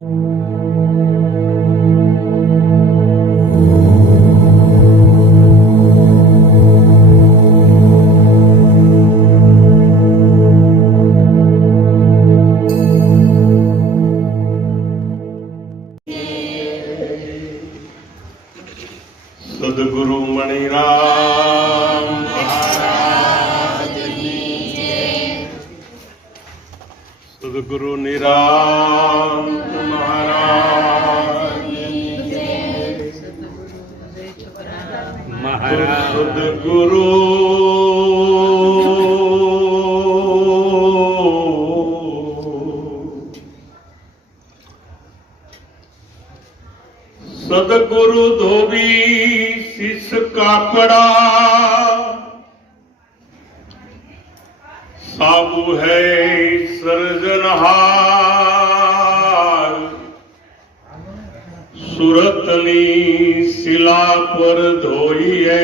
સદગુરુ મણિરામ મહારાજની જય. સદગુરુ નિરામ મહારાજની જય. સદગુરુ સદગુરુ ધોબી શિષ કાપડા સાબુ હૈ સર્જનહાર સુરતની શિલા પર ધોઈએ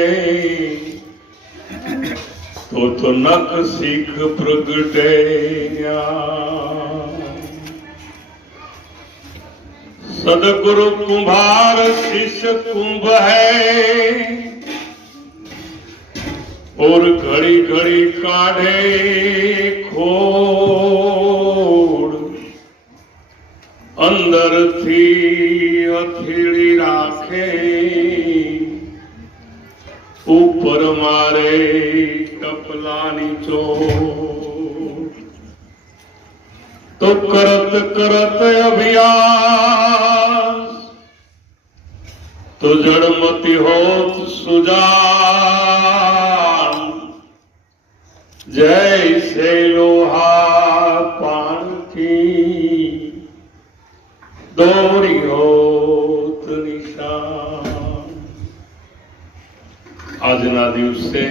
તો નખ શીખ પ્રગટે. सदगुरु कुम्हार शिष्य कुंभ है और घड़ी घड़ी काढ़े खोड़ अंदर थी हथेली राखे ऊपर मारे टपलानी चोट. तो करत करत अभियास तो जड़मती होत सुजान जैसे लोहा पान की दौरी होत निशान. આજના દિવસે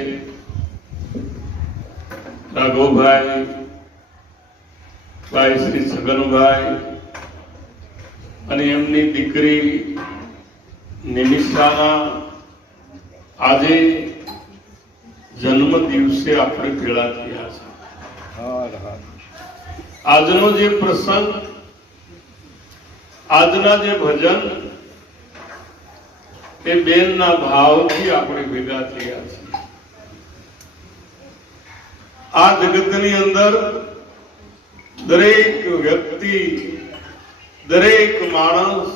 રાઘવભાઈ ભાઈ શ્રી છગનભાઈ અને એમની દીકરી નિમિષાના આજે જન્મ દિવસે આપણે ભેળા થયા છે. આજનો જે પ્રસંગ, આજના જે ભજન એ બેનના ભાવથી આપણે ભેગા થયા છે. આ જગતની અંદર દરેક વ્યક્તિ, દરેક માણસ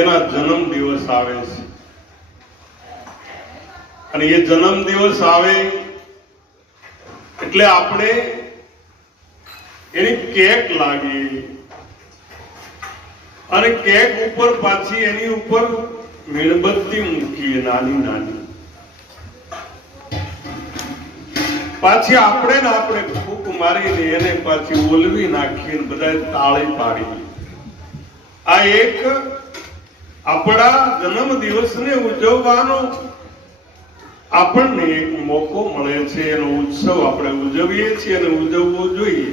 એના જન્મ દિવસ આવે છે અને એ જન્મ દિવસ આવે એટલે આપણે એની કેક લાગીએ અને કેક ઉપર પાછી એની ઉપર મીણબત્તી મૂકીએ નાની નાની. પાછી આપણે ફૂંક મારીને એને પાછી ઓલવી નાખીને બધા તાળી પાડી. આ એક આપણા જન્મ દિવસને ઉજવવાનો આપણને એક મોકો મળે છે. એનો ઉત્સવ આપણે ઉજવીએ છીએ અને ઉજવવો જોઈએ.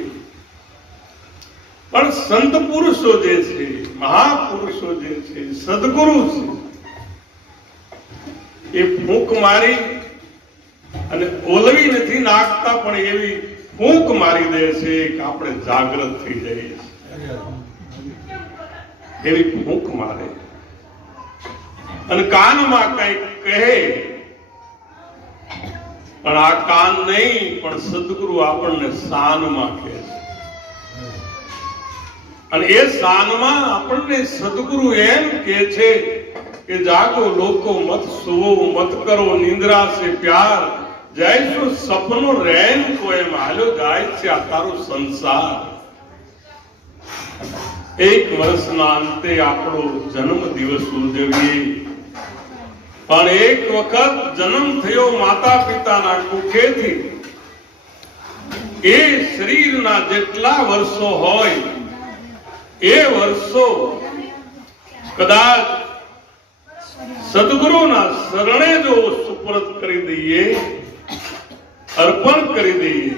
પણ સંત પુરુષો જે છે, મહાપુરુષો જે છે, સદગુરુ છે, એ ફૂંક મારી અને ઓલવી નથી નાખતા, પણ એવી ફૂંક મારી દે છે કે આપણે જાગૃત થઈ જઈએ છીએ. એવી ફૂંક મારે અને કાનમાં કંઈક કહે, પણ આ કાન નહીં, પણ સદગુરુ આપણને શાનમાં કહે છે. અને એ શાનમાં આપણને સદગુરુ એમ કહે છે કે જાગો લોકો મત સુવો મત કરો નિંદ્રા સે પ્યાર જૈસો સપનો રેન કો એમ હાલ્યો જાય છે આ તારો સંસાર. એક વર્ષના અંતે આપણો જન્મ દિવસ ઉજવીએ, પણ એક વખત જન્મ થયો માતા પિતાના કુખેથી એ શરીરના જેટલા વર્ષો હોય એ વર્ષો કદાચ સદગુરુના શરણે જો સુપરત કરી દઈએ, અર્પણ કરી દઈએ,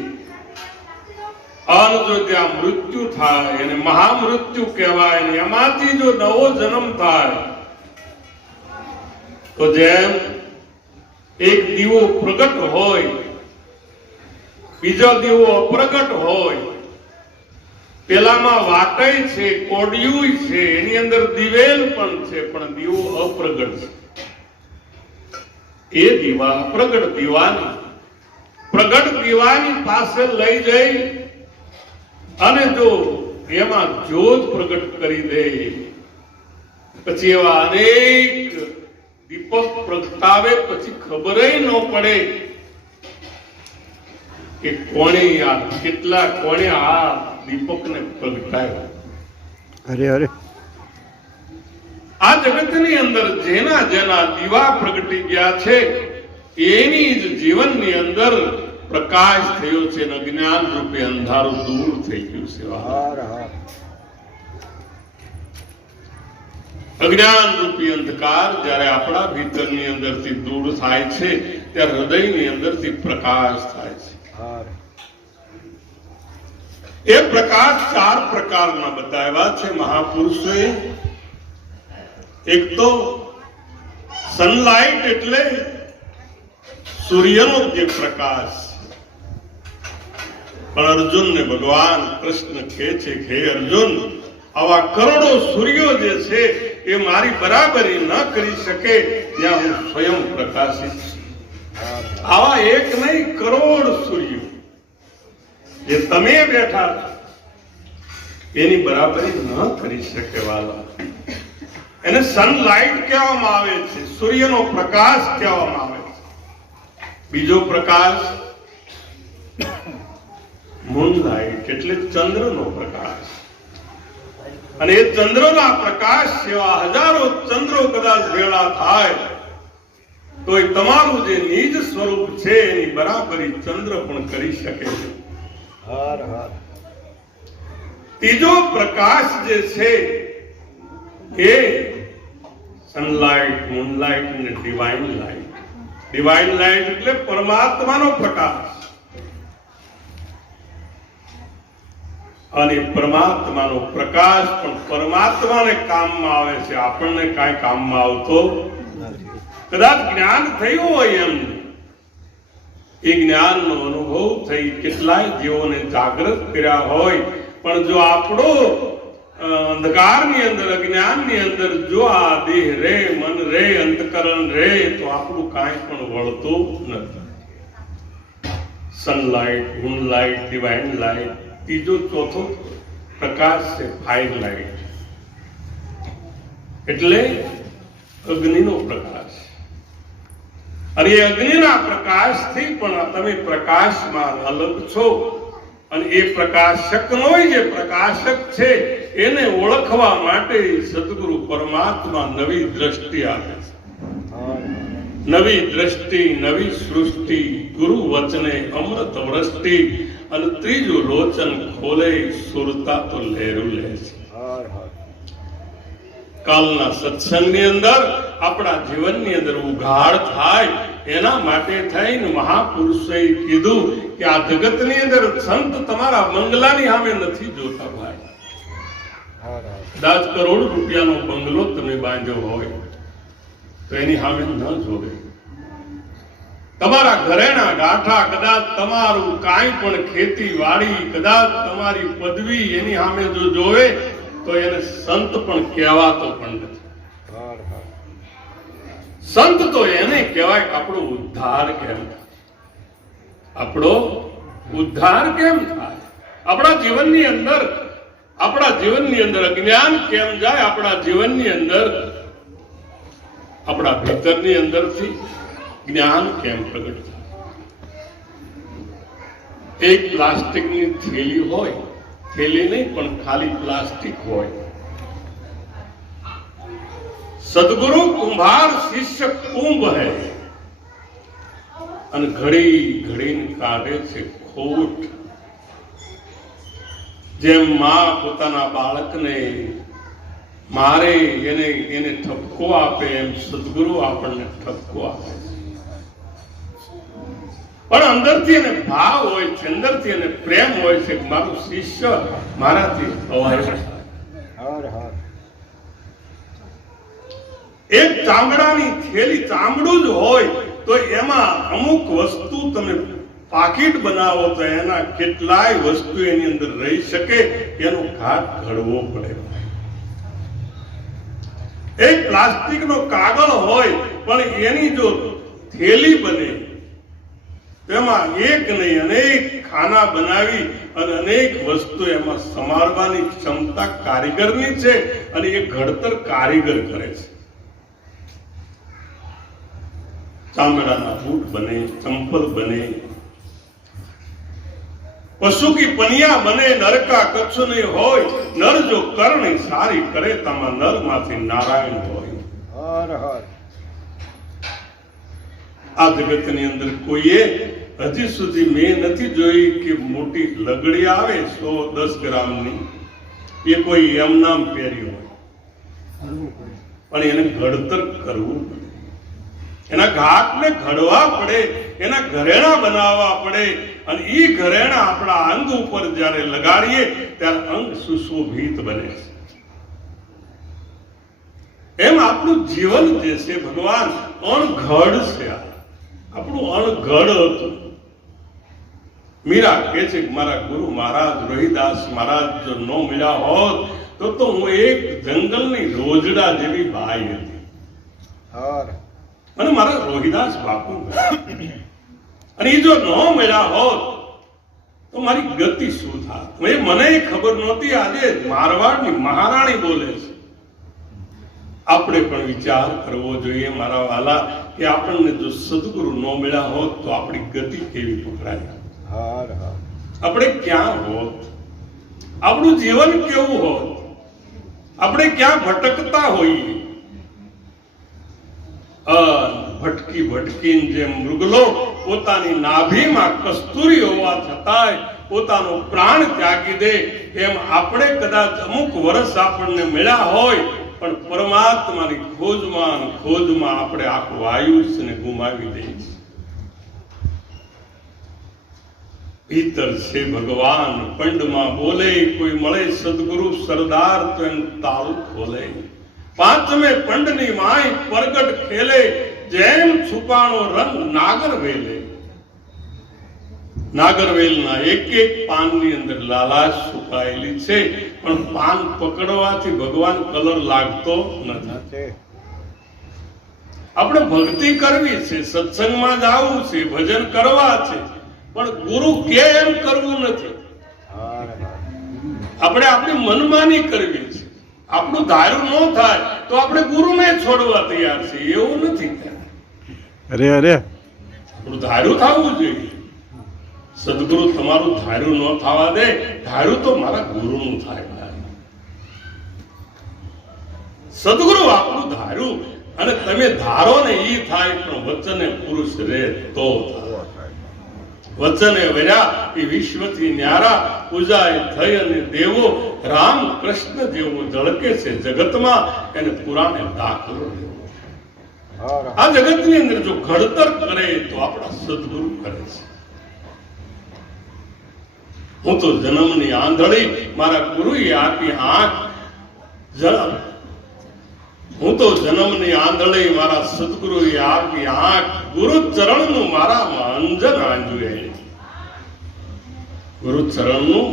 અને જો ત્યાં મૃત્યુ થાય એને મહામૃત્યુ કહેવાય, અને એમાંથી જો નવો જન્મ થાય તો જેમ એક દીવો પ્રગટ હોય, બીજો દીવો અપ્રગટ હોય, પેલામાં વાટય છે, કોડિયું છે, એની અંદર દિવેલ પણ છે, પણ દીવો અપ્રગટ છે. એ દીવા પ્રગટ દીવાની પાસે લઈ જઈ અને જો એમાં જ્યોત પ્રગટ કરી દે, પછી એવા અનેક દીપક પ્રગટાવે, પછી ખબર ન પડે કે કોણે આ દીપકને પ્રગટાવ્યો. અરે અરે, આ જગતની અંદર જેના જેના દીવા પ્રગટી ગયા છે એની જ જીવનની અંદર પ્રકાશ થયો છે અને અજ્ઞાન રૂપે અંધારું દૂર થઈ ગયું છે. અજ્ઞાન રૂપી અંધકાર જ્યારે આપણા ભીતરની અંદરથી દૂર થાય છે ત્યારે હૃદયની અંદરથી પ્રકાશ થાય છે. એ પ્રકાશ 4 પ્રકારના બતાવ્યા છે મહાપુરુષોએ. એક તો સનલાઇટ એટલે સૂર્યનો જે પ્રકાશ, પણ અર્જુનને ભગવાન કૃષ્ણ કહે છે કે હે અર્જુન, આવા કરોડો સૂર્યો જે છે એ મારી બરાબરી ન કરી શકે ત્યાં હું સ્વયં પ્રકાશિત છું. આવા એક નહીં, કરોડ સૂર્યો જે તમે બેઠા છો એની બરાબરી ન કરી શકે વાલા. એને સનલાઇટ કહેવામાં આવે છે, સૂર્યનો પ્રકાશ કહેવામાં આવે છે. બીજો પ્રકાશ મૂનલાઇટ એટલે ચંદ્રનો પ્રકાશ. અને એ ચંદ્રના પ્રકાશ જેવા હજારો ચંદ્રો કદાચ ભેળા થાય તો એ તમારું જે નિજ સ્વરૂપ છે એની બરાબરી ચંદ્ર પણ કરી શકે છે. ત્રીજો પ્રકાશ જે છે એ સનલાઇટ, મૂનલાઇટ અને ડિવાઇન લાઇટ. ડિવાઇન લાઇટ એટલે પરમાત્માનો પ્રકાશ. અને પરમાત્માનો પ્રકાશ પણ પરમાત્માને કામમાં આવે છે, આપણને કાંઈ કામમાં આવતો નથી. કદાચ જ્ઞાન થયું હોય એમ, એ જ્ઞાનનો અનુભવ થઈ કેટલાય જીવોને જાગૃત કર્યા હોય, પણ જો આપણો અંધકારની અંદર, અજ્ઞાનની અંદર જો આ દેહ રે, મન રે, અંતકરણ રે, તો આપણું કાંઈ પણ વળતું નથી. Sunlight, moonlight, divine light. ત્રીજો ચોથો પ્રકાશ છે ફાયર લાઇટ એટલે અગ્નિનો પ્રકાશ. અને એ અગ્નિના પ્રકાશથી પણ તમે પ્રકાશમાં અલગ છો. અને એ પ્રકાશકનો જે પ્રકાશક છે એને ઓળખવા માટે સદગુરુ પરમાત્મા નવી દ્રષ્ટિ આપે છે. નવી દ્રષ્ટિ, નવી સૃષ્ટિ, ગુરુ વચને અમૃત વૃષ્ટિ. અને ત્રીજું લોચન ખોલે, સુરતા તો લહેરું લે છે. કાલના સત્સંગની અંદર આપણા જીવનની અંદર ઉઘાડ થાય એના માટે થઈને મહાપુરુષોએ કીધું કે આ જગતની અંદર સંત તમારા બંગલાની સામે નથી જોતા ભાઈ. 10 કરોડ રૂપિયાનો બંગલો તમે બાંધ્યો હોય તો એની સામે ન જોવે. તમારા ઘરેણા ગાંઠા, કદાચ તમારું કાંઈ પણ ખેતીવાડી, કદાચ તમારી પદવી એની સામે જો જોવે તો એને સંત પણ કહેવાતો પણ નથી. સંત તો એને કહેવાય કે આપણો ઉદ્ધાર કેમ થાય, આપણો ઉદ્ધાર કેમ થાય, આપણા જીવનની અંદર અજ્ઞાન કેમ જાય, આપણા જીવનની અંદર, આપણા ભીતરની અંદરથી જ્ઞાન કેમ પ્રગટ થાય. એક પ્લાસ્ટિકની થેલી હોય, થેલી નહીં પણ ખાલી પ્લાસ્ટિક હોય. સદગુરુ કુંભાર, શિષ્ય કુંભ હૈ. અને ઘડી ઘડીને કાઢે છે ખોટ. જેમ માં પોતાના બાળકને મારે એને ઠપકો આપે એમ સદગુરુ આપણને ઠપકો આપે છે. પણ અંદરથી એને ભાવ હોય છે, અંદરથી એને પ્રેમ હોય છે કે મારું શિષ્ય મારાથી અવાય. એક ચામડાની થેલી, ચામડું જ હોય તો એમાં અમુક વસ્તુ તમે પાકીટ બનાવો તો એના કેટલાય વસ્તુ એની અંદર રહી શકે, એનો ઘાટ ઘડવો પડે. એક પ્લાસ્ટિકનો કાગળ હોય પણ એની જો થેલી બને, તેમાં એક નહીં અનેક ખાના બનાવી અને અનેક વસ્તુ એમાં સમારવાની ક્ષમતા કારીગરની છે, અને એ ઘડતર કારીગર કરે છે. ચામડાના બૂટ બને, ચંપલ બને, પશુ કી પનિયા બને, નરકા કચ્છ નહીં હોય. નર જો કરણી સારી કરે, તામાં નર માંથી નારાયણ હોય. હર હર. આ જગતની અંદર કોઈએ હજી સુધી મેં નથી જોઈ કે મોટી લગડી આવે 110 ગ્રામની, એ કોઈ એમ નામ પહેરી હોય, પણ એને ઘડતર કરવું પડે, એના ઘાટને ઘડવા પડે, એના ઘરેણા બનાવવા પડે, અને એ ઘરેણા આપણા અંગ ઉપર જ્યારે લગાડીએ ત્યારે અંગ સુશોભિત બને છે. એમ આપણું જીવન જે છે ભગવાન અણઘડ છે. આપણું અણઘડ હતું. મીરા કહે છે કે મારા ગુરુ મહારાજ રોહિદાસ મહારાજ જો ન મળ્યા હોત તો હું એક જંગલની રોજડા જેવી બાઈ હતી. અને મારા રોહિદાસ બાપુ અને એ જો ન મળ્યા હોત તો મારી ગતિ શું થાત? મને ખબર નહોતી. આજે મારવાડની મહારાણી બોલે છે. આપણે પણ વિચાર કરવો જોઈએ મારા વાલા, કે આપણને જો સદગુરુ ન મળ્યા હોત તો આપણી ગતિ કેવી પકડાય, આપણે ક્યાં હોત, આપણું જીવન કેવું હોત, આપણે ક્યાં ભટકતા હોઈએ. ભટકી ભટકીને જેમ મૃગલો પોતાની નાભીમાં કસ્તુરી હોવા છતાંય પોતાનો પ્રાણ ત્યાગી દે, એમ આપણે કદાચ અમુક વર્ષ આપણને મળ્યા હોય પણ પરમાત્માની ખોજમાં આપણે આખું આયુષ્યને ગુમાવી દઈએ. ભીતર છે ભગવાન પંડમાં બોલે, કોઈ મળે સદગુરુ સરદાર તો એમ તાળું ખોલે. પાંચમે પંડની માય પ્રગટ ખેલે, જેમ છુપાણો રંગ નાગરવેલે. નાગરવેલના એક એક પાનની અંદર લાલાશ છુપાયેલી છે, પણ પાન પકડવાથી ભગવાન કલર લાગતો નથી. આપણે ભક્તિ કરવી છે, સત્સંગમાં જવું છે, ભજન કરવા છે, પણ ગુરુ કે એમ કરવું નથી. આપણે આપણી મનમાની કરવી છે. આપણું ધાર્યું ન થાય તો આપણે ગુરુને છોડવા તૈયાર છે, એવું નથી. આપણું ધાર્યું થવું જોઈએ. સદગુરુ તમારું ધાર્યું ન થવા દે, ધાર્યું તો મારા ગુરુનું થાય. સદગુરુ આપણું ધાર્યું અને તમે ધારો ને ઈ થાય, પણ વચને પુરુષ રે તો વચને વર્યા એ વિશ્વથી ન્યારા. પૂજાય થઈ અને દેવો રામ કૃષ્ણ જેવો ઝળકે છે જગતમાં, એને પુરાણે દાખલો દેવો. આ જગતની અંદર જો ઘડતર કરે તો આપણા સદગુરુ કરે છે. હું તો જન્મની આંધળી, મારા ગુરુએ આપી આંખ. હું તો જન્મની આંધળી, મારા સદગુરુએ આપી આંખ. ગુરુ ચરણનું મારામાં અંજન આંજ્યું. ગુરુ ચરણનું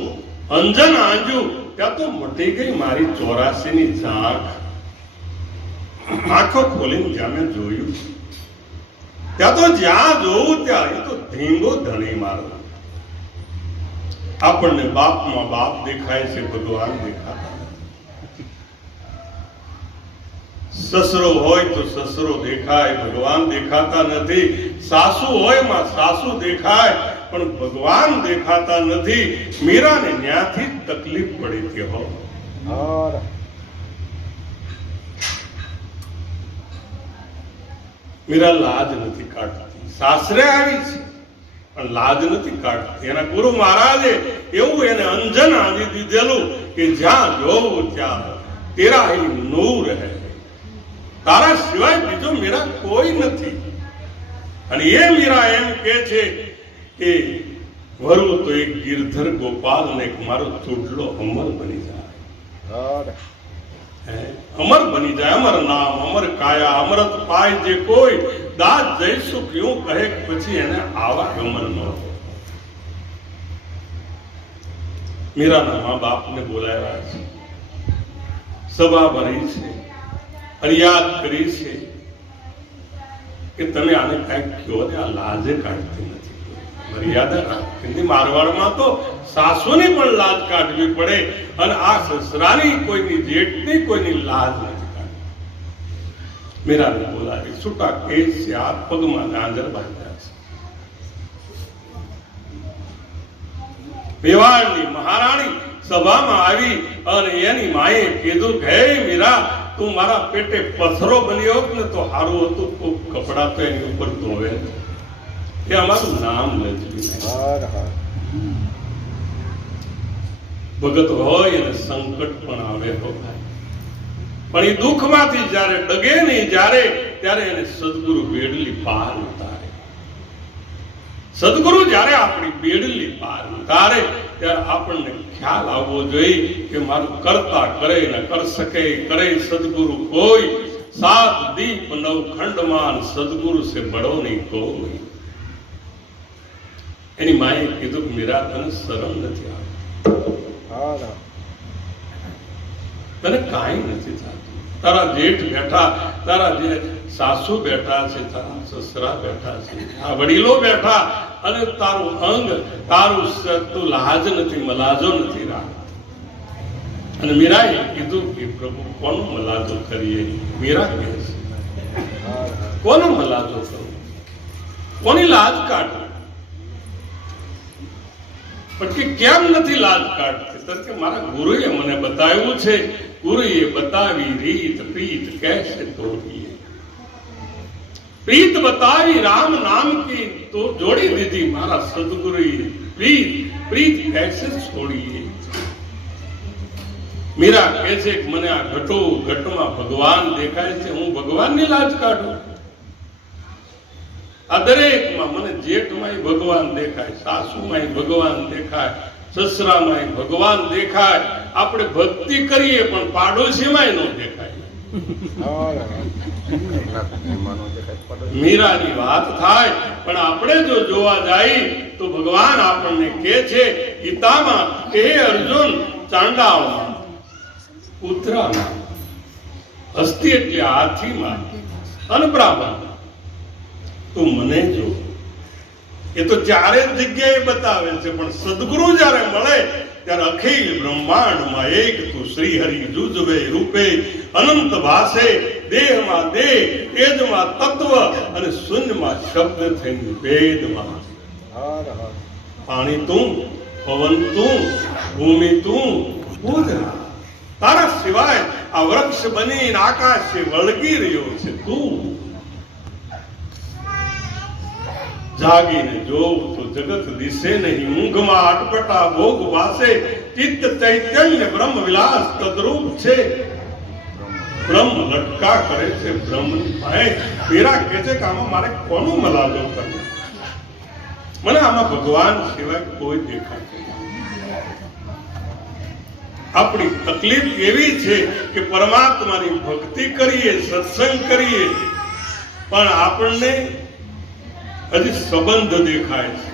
અંજન આંજ્યું ત્યાં તો મટી ગઈ મારી 84 ની ઝાંખ. આંખો ખોલીને જ્યાં મેં જોયું ત્યાં તો જ્યાં જોવું ત્યાં એ તો ધીંગો ધણી મારો. આપણને બાપમાં બાપ દેખાય છે, ભગવાન દેખાતા. સસરો હોય તો સસરો દેખાય, ભગવાન દેખાતા નથી. સાસુ હોય માં સાસુ દેખાય, પણ ભગવાન દેખાતા નથી. મીરાને ન્યાથી તકલીફ પડી હતી. મીરા લાજ નથી કાઢતી. સાસરે આવી છે પણ લાજ નથી કાઢતી. એના ગુરુ મહારાજે એવું એને અંજન આંજી દીધેલું કે જ્યાં જોવું ત્યાં તેરા હી નૂર હૈ, તારા સિવાય બીજો મીરા કોઈ નથી. અને એ મીરા એમ કે છે કે વરુ તો એક ગિરધર ગોપાલ ને મારો ચૂડલો અમર બની જાય. અમર બની જાય, અમર નામ અમર કાયા અમરત પાય જે કોઈ દાસ જય સુખ યું કહે, પછી એને આવા ગમન ન. મીરાના મા બાપને બોલાવ્યા છે, સભા ભરી છે, ફરિયાદ કરી છે કે તમે આને કાંઈક કહો ને, આ લાજે કાઢતી નથી, મર્યાદા રાખતી. મારવાડમાં તો સાસુની પણ લાજ કાઢવી પડે અને આ સસરાની, કોઈની જેઠની, કોઈની લાજ નથી કાઢવી. મીરાને બોલાવી, છૂટા કેસ છે, આ પગમાં ગાંજર બાંધ્યા છે. મેવાડની મહારાણી સભામાં આવી અને એની માએ કીધું કે હે મીરા, તું મારા પેટે પથરો બન્યો ને તો સારું હતું, તો કપડા તો એની ઉપર ધોવે, એ અમારું નામ લજવી. ભગત હોય અને સંકટ પણ આવે તો પણ એ દુઃખમાંથી જ્યારે ડગે નહીં જ્યારે ત્યારે એને સદગુરુ બેડલી પાર ઉતારે. સદગુરુ જ્યારે આપણી બેડલી પાર ઉતારે ત્યારે આપણને ખ્યાલ આવવો જોઈએ કે મારું કરતા કરે ન કર શકે, કરે સદગુરુ કોઈ, સાત દીપ નવ ખંડમાન, સદગુરુ સે બડો નહીં કોઈ. એની માએ કીધું કે મીરા, તને શરમ નથી આવતી, તને કાંઈ નથી થતું, તારા જેઠ બેઠા, તારા જે સાસુ બેઠા છે, તારા સસરા બેઠા છે, આ વડીલો બેઠા અને તારું અંગ, તારું તું લાજ નથી, મલાજો નથી રાખ. અને મીરાએ કીધું કે પ્રભુ કોનો મલાજો કરીએ? મીરા કહે છે કોનો મલાજો કરું, કોની લાજ કાઢું? પણ કે કેમ નથી લાજ કાઢતી? તો કે મારા ગુરુએ મને બતાવ્યું છે, ગુરુએ બતાવી રીત પ્રીત कैसे तोड़िए, प्रीत बतावी राम नाम की तो जोड़ी दीदी मारा सदगुरु, प्रीत प्रीत कैसे छोड़िए. मीरा કહે છે કે મને આ ઘટમાં ભગવાન દેખાય છે, હું ભગવાનની લાજ કાઢું? આ દરેકમાં મને જેઠમાં ભગવાન દેખાય, સાસુમાં ભગવાન દેખાય, સસરામાં ભગવાન દેખાય, આપણે ભક્તિ કરીએ પણ પાડોશીમાં ન દેખાય. મીરાની વાત થાય પણ આપણે જો જોવા જાય તો ભગવાન આપણને કહે છે ગીતામાં કે હે અર્જુન, ચાંડાળમાં, ઉત્તરામાં, હસ્તી એટલે હાથીમાં, અનબ્રાહ્મણ, તું મને જો. એ તો ચારે જગ્યાએ બતાવે છે પણ સદગુરુ જ્યારે મળે ત્યારે અખિલ બ્રહ્માંડમાં એક તું શ્રી હરિ જુજવે રૂપે, અનંત ભાષે, દેહમાં દેહ, તેજમાં તત્વ અને શૂન્યમાં શબ્દ થઈને વેદમાં. પાણી તું, પવન તું, ભૂમિ તું, ઉધરા, તારા સિવાય આ વૃક્ષ બનીને આકાશે વળગી રહ્યો છે તું. જાગીને જોઉં તો જગત દિશે નહીં, ઊંઘમાં અટપટા ભોગ વાસે, ચિત્ત ચૈતન્ય બ્રહ્મ વિલાસ તદ્રૂપ છે. બ્રહ્મ લટકા કરે છે બ્રહ્મની પાસે. મીરા કહે છે કે આમાં મારે કોનો મલાજો કરવો? મને આમાં ભગવાન સિવાય કોઈ દેખાતું નથી. આપણી તકલીફ એવી છે કે પરમાત્માની ભક્તિ કરીએ, સત્સંગ કરીએ, પણ આપણને હજી સંબંધ દેખાય છે,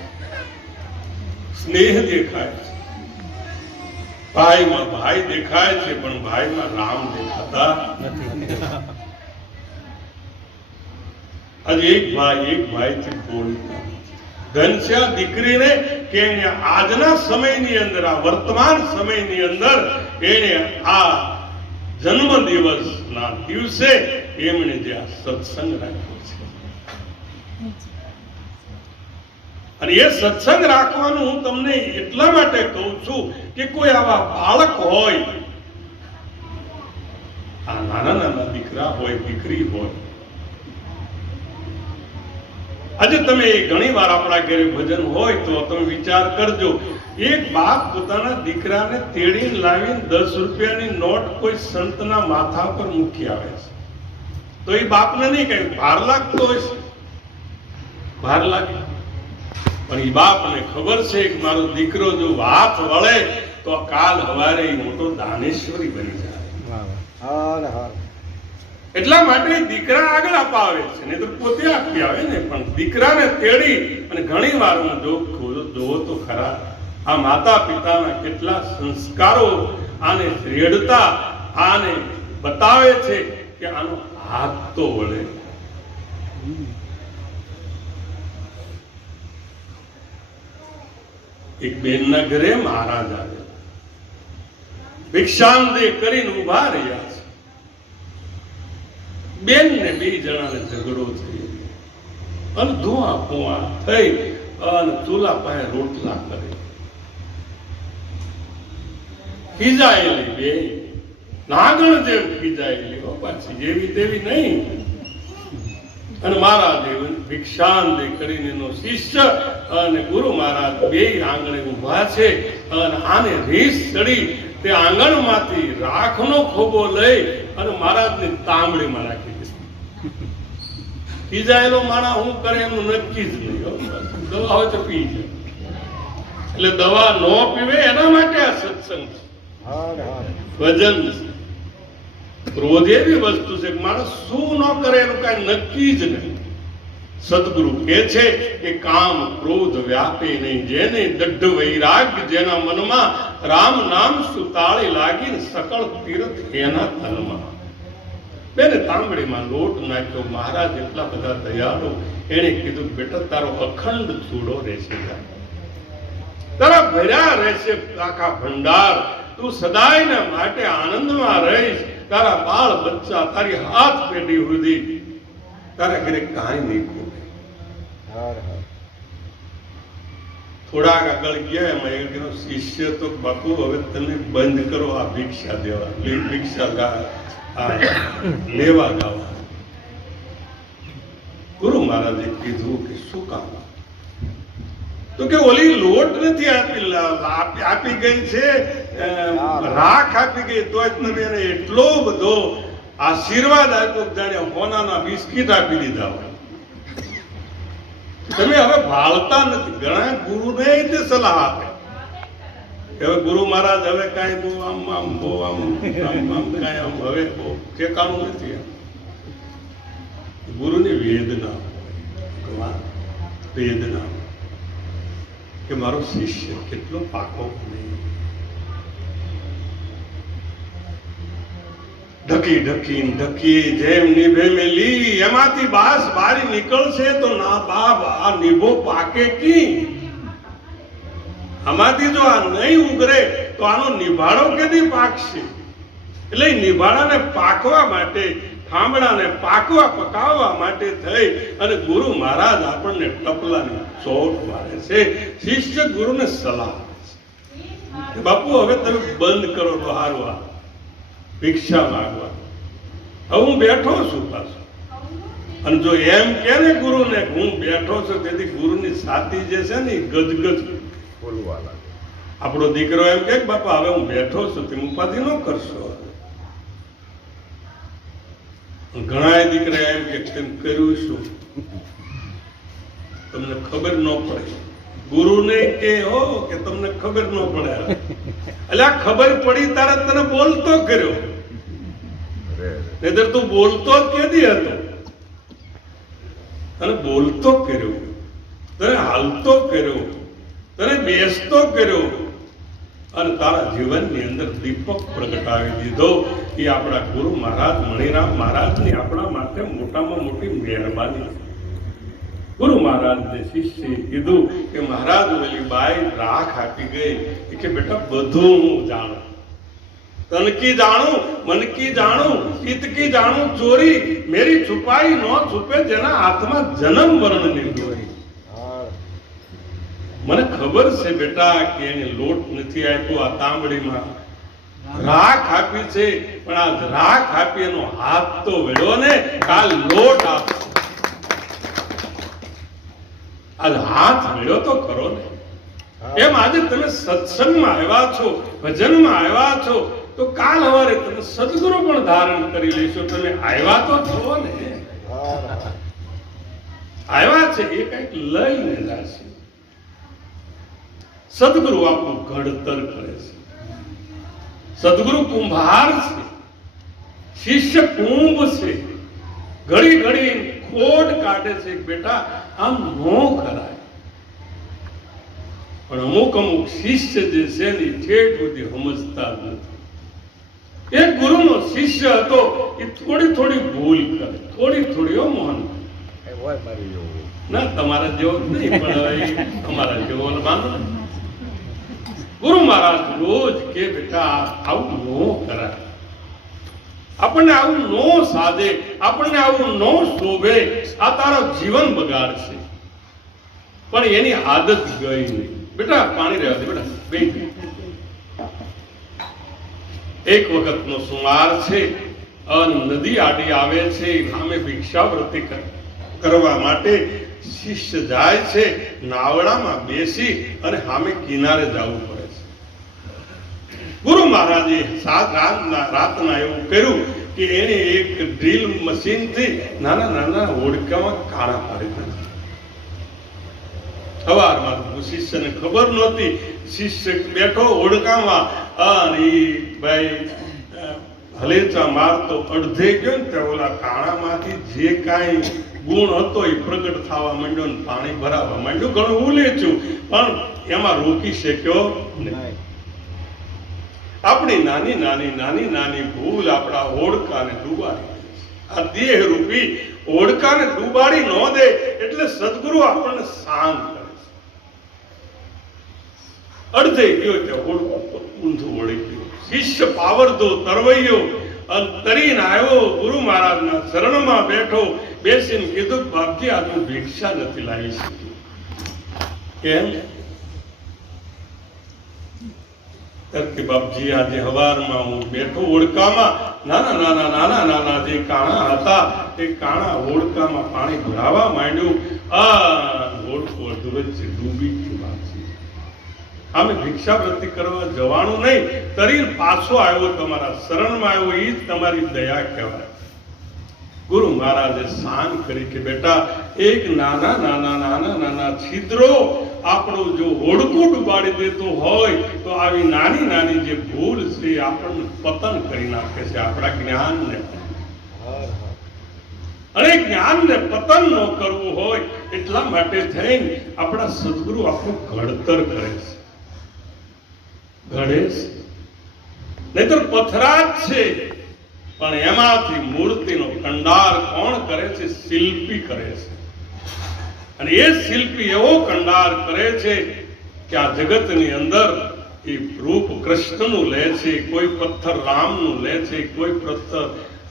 સ્નેહ દેખાય છે, ભાઈમાં ભાઈ દેખાય છે પણ ભાઈમાં રામ દેખાતા નથી. આજે એક ભાઈથી બોલતા ઘનશ્યા દીકરીને કે આજના સમયની અંદર, આ વર્તમાન સમયની અંદર એને આ જન્મ દિવસના દિવસે એમણે જે આ સત્સંગ રાખ્યો છે, અને એ સત્સંગ રાખવાનું હું તમને એટલા માટે કહું છું કે કોઈ આવા બાળક હોય, આ નાના નાના દીકરા હોય, દીકરી હોય, આજે તમે ઘણી વાર આપણા ઘરે ભજન હોય તો તમે વિચાર કરજો, એક બાપ પોતાના દીકરાને તેડીને લાવીને 10 રૂપિયાની નોટ કોઈ સંતના માથા પર મૂકી આવે છે તો એ બાપને નહીં કઈ ભાર લાગતો હોય છે? ભાર લાગે. પણ એ બાપને ખબર છે કે મારો દીકરો જો હાથ વળે તો કાલ હવારે મોટો દાનેશ્વરી બની જાય. એટલા માટે દીકરા આગળ અપાવે છે, નહીં તો પોતે આપી આવે ને. પણ દીકરાને તેડી અને ઘણી વાર હું જોવો તો ખરા આ માતા પિતાના કેટલા સંસ્કારો આને રેડતા આને બતાવે છે કે આનો હાથ તો વળે. એક બેનના ઘરે મહારાજ આવે, ભિક્ષાંદે કરીને ઉભા રહ્યા છે. બેન ને બે જણાને ઝઘડો થઈ, અને ધુઆ પુઆ થઈ અને ચૂલા પાસે રોટલા કરે. ખીજાયેલી બે નાગણ જેમ ખીજાયેલી, પાછી જેવી તેવી નહીં. અને મહારાજ ભિક્ષાંદે કરીને એનો શિષ્ય અને ગુરુ મહારાજ બે આંગણે ઉભા છે. અને આને રીસ ચડી તે આંગણમાંથી રાખનો ખોબો લઈ અને મહારાજની તાંબડીમાં નાખી દીધો. ખીજાયેલો માણા હું કરે એનું નક્કી જ નહીં. દવા હોય તો પી જાય, એટલે દવા ન પીવે એના માટે આ સત્સંગ છે, ભજન છે. ક્રોધ એવી વસ્તુ છે કે માણસ શું ન કરે એનું કઈ નક્કી જ નહીં. સદગુરુ કહે છે કે કામ ક્રોધ વ્યાપે નહીં, જેને દઢ વૈરાગ્ય જેના મનમાં, રામ નામ સુતાળી લાગીને સકળ તીર્થ એના તનમાં. બેને તાંબડીમાં લોટ નાખ્યો. મહારાજ એટલા બધા દયાળુ, એને કીધું બેટા તારો અખંડ ચૂડો રહેશે, તારા ભર્યા રહેશે આખા ભંડાર, તું સદાયના માટે આનંદમાં રહીશ. તારા બાળ બચ્ચા, તારી હાથ પેઢી સુધી તારા ઘરે કાંઈ નહીં ખોટે. થોડાક આગળ ગયા, એમાં એક શિષ્ય તો બાપુ હવે તમે બંધ કરો આ ભિક્ષા દેવા, ભિક્ષા લેવા ગાવા. ગુરુ મહારાજે કીધું કે શું કામ? તો કે ઓલી લોટ નથી આપી ગઈ છે, રાખ આપી ગઈ, તો તમે એને એટલો બધો આશીર્વાદ આપ્યો, જાણે હોનાના બિસ્કીટ આપી દીધા હોય. તમે હવે ભાળતા નથી. ઘણા ગુરુને તે સલાહ આપે કે હવે ગુરુ મહારાજ હવે કાંઈ બહુ આમ આમ બહુ આમ કાંઈ આમ હવે બહુ ઠેકાણું નથી. ગુરુની વેદના, ભગવાન વેદના કે મારો શિષ્ય કેટલો પાકો નહીં. ઢકી ઢકી ઢકી જેમ નિભે મેલી, એમાંથી બાસ બારી નીકળશે તો ના બાપ આ નિભો પાકે કી. આમાંથી જો આ નહીં ઉગરે તો આનો નિભાડો કેદી પાકશે? એટલે નિભાડાને પાકવા માટે, થાંભળાને પાકવા પકાવવા માટે થઈ અને ગુરુ મહારાજ આપણને ટપલાની ચોટ મારે છે. શિષ્ય ગુરુને સલાહ આપે છે બાપુ હવે તમે બંધ કરો તો હારું, આ ભિક્ષા માંગવા. હવે હું બેઠો છું પાછો. અને જો એમ કે ને ગુરુને હું બેઠો છું, તેથી ગુરુની છાતી જે છે ને ગજગજ બોલવા લાગે. આપણો દીકરો એમ કે બાપા હવે હું બેઠો છું, તેમ ઉપાધિ ન કરશો. ઘણા દીકરા એમ કે તેમ કર્યું શું તમને ખબર ન પડે. ગુરુને કે હો કે તમને ખબર ન પડે, એટલે ખબર પડી તારે તને બોલતો કર્યો, નહીતર તું બોલતો કેદી હતો? તને બોલતો કર્યો, તને હાલતો કર્યો, તને બેસતો કર્યો, અને તારા જીવનની અંદર દીપક પ્રગટાવી દીધો. એ આપણા ગુરુ મહારાજ મણિરામ મહારાજની આપણા માટે મોટામાં મોટી મહેરબાની. ગુરુ મહારાજને શિષ્યએ કીધું કે મહારાજ ઓલી બાઈ રાખ આપી ગઈ, કે બેટા બધું હું જાણું, તન કી જાણું, મન કી જાણું, ચિત્ત કી જાણું, ચોરી મેરી છુપાઈ ન છુપે, જેના હાથમાં જન્મ મરણ લીધો. મને ખબર છે બેટા કે એને લોટ નથી આપ્યો, આ તાંબડીમાં રાખ આપી છે, પણ આ રાખ આપી એનો હાથ તો વેળો ને, કાલ લોટ આપશે. આજ હાથ વેળો તો ખરો ને. એમ આજે તમે સત્સંગમાં આવ્યા છો, ભજનમાં આવ્યા છો, તો કાલ સવારે તમે સદગુરુ પણ ધારણ કરી લેશો. તમે આવ્યા તો છો ને, આવ્યા છે એ કઈક લઈને જશે. સદગુરુ આપણું ઘડતર કરે છે. સદગુરુ કુંભાર છે, શિષ્ય કુંભ છે. ઘડી ઘડી ખોટ કાઢે છે, બેટા આમ નો કરાય. પણ અમુક શિષ્ય જે છે ને ઠેઠ સુધી સમજતા જ નથી. એક ગુરુનો શિષ્ય હતો, એ થોડી ભૂલ કરે, થોડી મોહન ના તમારા જેવો નહીં, પણ અમારા જેવો માનો. ગુરુ મહારાજ રોજ કે બેટા આવું નો કરાય, આપણને આવું નો સાધે, આપણને આવું નો શોભે, આ તારો જીવન બગાડશે. પણ એની આદત ગઈ નહીં. બેટા પાણી રહેવા દે, બેટા બે. એક વખતનો સુમાર છે, નદી આડી આવે છે, સામે ભિક્ષાવૃત્તિ કરવા માટે શિષ્ય જાય છે. નાવડામાં બેસી અને સામે કિનારે જવું પડે છે. ગુરુ મહારાજે રાતના એવું કર્યું કે એને એક ડ્રીલ મશીનથી નાના ઓડકામાં કાણા પાડી દીધા. સવારમાં શિષ્યને ખબર નહોતી. શિષ્ય બેઠો ઓડકામાં અને ભાઈ હલેચા મારતો અડધે ગયો ને ત્યાં ઓલા કાણામાંથી જે કાંઈ ગુણ હતો એ પ્રગટ થવા માંડ્યો ને પાણી ભરાવા માંડ્યું. ઘણું ઉલેચ્યું, પણ એમાં રોકી શક્યો નહીં. આપણી નાની ભૂલ આપણા ઓડકાને ડૂબાડી દે. આ દેહ રૂપી ઓડકાને ડૂબાડી ન દે એટલે સદગુરુ આપણને શાંત કરે છે. અડધે ગયો ત્યાં ઓડકું ઊંધું વળી ગયું. શિષ્ય પાવરદો તરવૈયો તરીને આવ્યો, ગુરુ મહારાજના ચરણમાં બેઠો. બેસીને કીધું, બાપજી આજુ ભિક્ષા નથી લાવી શકી. કેમ? કે બાપજી આજે હવારમાં હું બેઠો ઓડકામાં, નાના જે કાણા હતા તે કાણા ઓડકામાં પાણી ભરાવા માંડ્યું. આ ઓડકો અધૂરજ છે, ડૂબી ગયું. બાપજી અમે ભિક્ષાવૃત્તિ કરવા જવાનું નહીં, તરી પાછો આવ્યો, તમારા શરણમાં આવ્યો, એ જ તમારી દયા કહેવાય. ગુરુ મહારાજે શાન કરી કે બેટા એક નાના છિદ્રો આપણું જો હોડકું ડુબાડી દેતો હોય તો આવી નાની જે ભૂલ છે આપણને પતન કરી નાખે છે, આપણા જ્ઞાનને. અને જ્ઞાનને પતન ન કરવું હોય એટલા માટે થઈને આપણા સદગુરુ આપણું ઘડતર કરે છે, ઘડે છે. નહીતર પથરા જ છે, પણ એમાંથી મૂર્તિનો કંડાર કોણ કરે છે? શિલ્પી કરે છે. અને એ શિલ્પી એવો કંડાર કરે છે કે આ જગતની અંદર એ રૂપ કૃષ્ણનું લે છે, કોઈ પથ્થર રામનું લે છે, કોઈ પથ્થર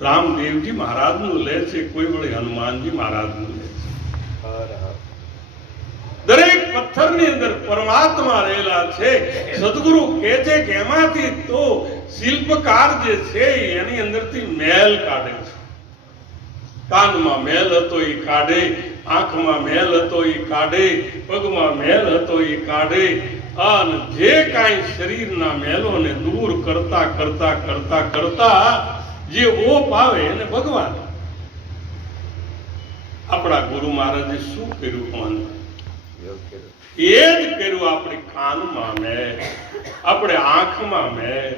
રામદેવજી મહારાજનું લે છે, કોઈ વળી હનુમાનજી મહારાજનું લે છે. દરેક પથ્થરની અંદર પરમાત્મા રહેલા છે. સદગુરુ કહે છે કે એમાંથી તો શિલ્પકાર જે છે એની અંદરથી મેલ કાઢે છે. કાનમાં મેલ હતો એ કાઢે, આંખમાં મેલ હતો એ કાઢે, પગમાં મેલ હતો એ કાઢે. અને જે કાંઈ શરીરના મેલોને દૂર કરતા જે ઓપ આવે એને ભગવાન. આપણા ગુરુ મહારાજે શું કર્યું? પણ એ જ કર્યું. આપણી કાનમાં મેલ, આપણે આંખમાં મેલ,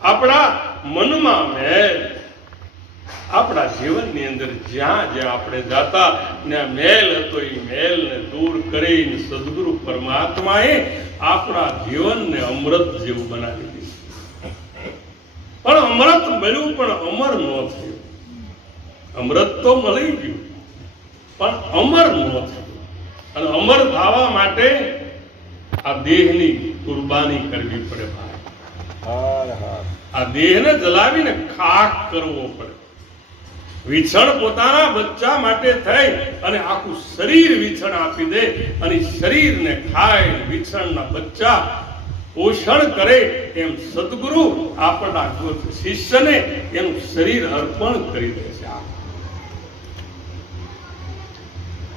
આપણા મનમાં મેલ, આપણા જીવનની અંદર જ્યાં આપણે જાતા ને મેલ હતો એ મેલને દૂર કરીને સદગુરુ પરમાત્માએ આપણા જીવનને અમૃત જેવું બનાવી દીધું. પણ અમૃત મળ્યું પણ અમર ન થયું. અમૃત તો મળી ગયું પણ અમર ન થયું. અને અમર થવા માટે આ દેહની કુરબાની કરવી પડે. આ દેહને જલાવીને ખાખ કરવો પડે. વિછણ પોતાના બચ્ચા માટે થઈ અને આખું શરીર વિછણ આપી દે અને શરીરને ખાય. વિછણના બચ્ચા પોષણ કરે એમ સદગુરુ આપણા શિષ્યને એનું શરીર અર્પણ કરી દે છે.